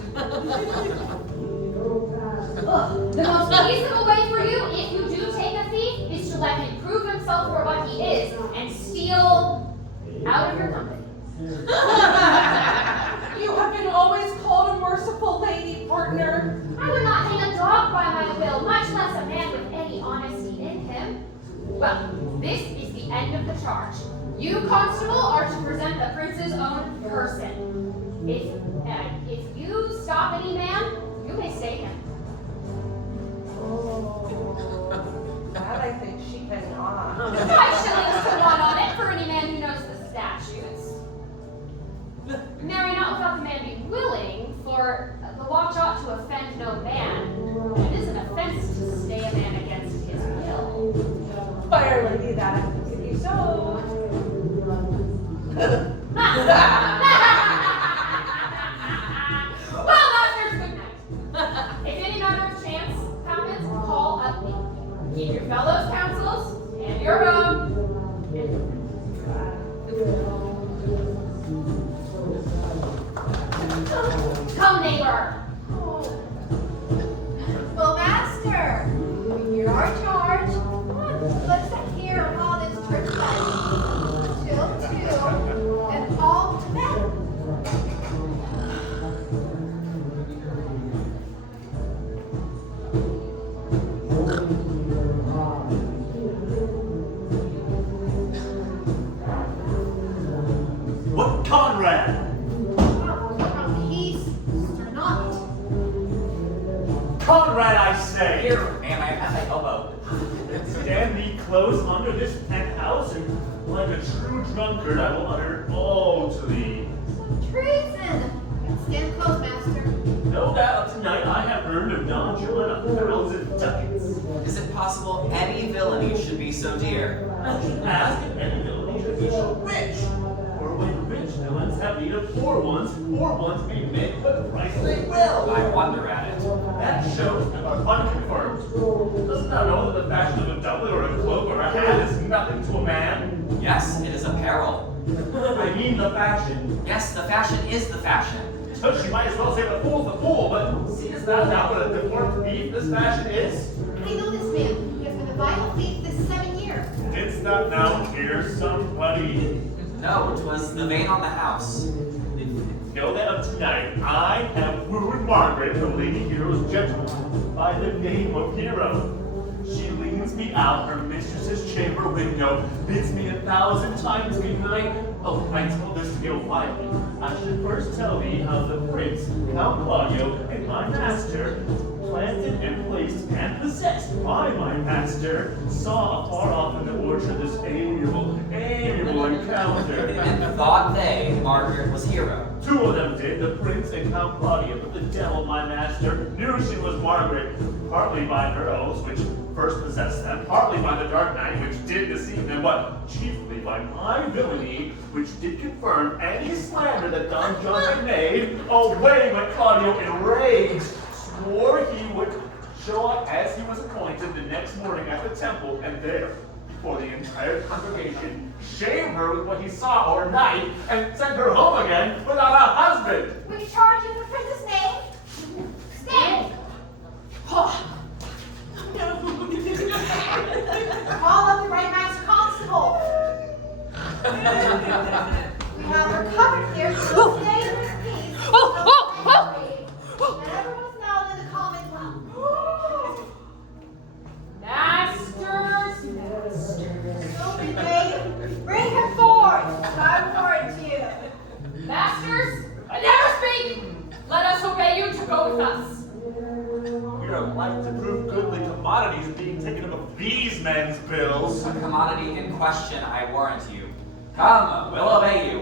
The most reasonable way for you, if you do take a thief, is to let him prove himself for what he is and steal out of your company. You have been always called a merciful lady, partner. I would not hang a dog by my will, much less a man with any honesty in him. Well, this is the end of the charge. You, constable, are to present the prince's own person. If you stop any man, you may stay him. That I think she cannot. 5 shillings to 1 on it for any man who knows the statutes. Marry not without the man be willing, for the watch ought to offend no man. It is an offense to stay a man against his will. Fair lady, that could be so. Well, masters, good night. If any matter of chance happens, call up me. Keep your fellows' counsels and your own. Come, neighbor. Well, master, we hear our charge. Let's hear of all this church life. Till 2, and all to bed. What Conrad? Peace, Sir Not. Conrad, I say! Here, ma'am, I have my elbow. Stand thee close under this penthouse, and like a true drunkard, I will utter all to thee. Treason! Stand close, master. No doubt tonight I have earned of Don Juan 1,000 ducats. Is it possible any villainy should be so dear? I should ask if any villainy should be so rich. For when rich villains have need of poor ones be made what price they will. I wonder at it. That shows that are unconfirmed. Doesn't thou know that the fashion of a doublet or a cloak or a hat is nothing to a man? Yes, it is apparel. I mean the fashion. Yes, the fashion is the fashion. So she might as well say the fool's the fool, but seest thou now what a deformed thief this fashion is? I know this man. He has been a vile thief this 7 years. Didst thou now hear somebody? No, 'twas the vein on the house. Know that of tonight I have wooed Margaret, the lady hero's gentleman, by the name of Hero. She leads me out her mistress's chamber window, bids me 1,000 times good night. Oh, I told this to go quietly. I should first tell thee how the prince, Count Claudio, and my master, planted and placed and possessed by my master, saw afar off in the orchard this amiable encounter. And thought they, Margaret was Hero. 2 of them did, the prince and Count Claudia, but the devil, my master, knew she was Margaret, partly by her oaths, which first possessed them, partly by the dark night, which did deceive them, but chiefly by my villainy, which did confirm any slander that Don John had made. Away went Claudio enraged, swore he would show up as he was appointed the next morning at the temple, and there, before the entire congregation, shame her with what he saw overnight, and send her home again without a husband. We charge in the prince's name. Stand! Call up the right master constable. We have her covered here, so stay in this peace. Let everyone's known in the Commonwealth. Masters. Bring her forth. I warrant you. Masters, I never speak. Let us obey you to go with us. We are like to prove goodly commodities being taken up of these men's bills. A commodity in question, I warrant you. Come, we'll obey you.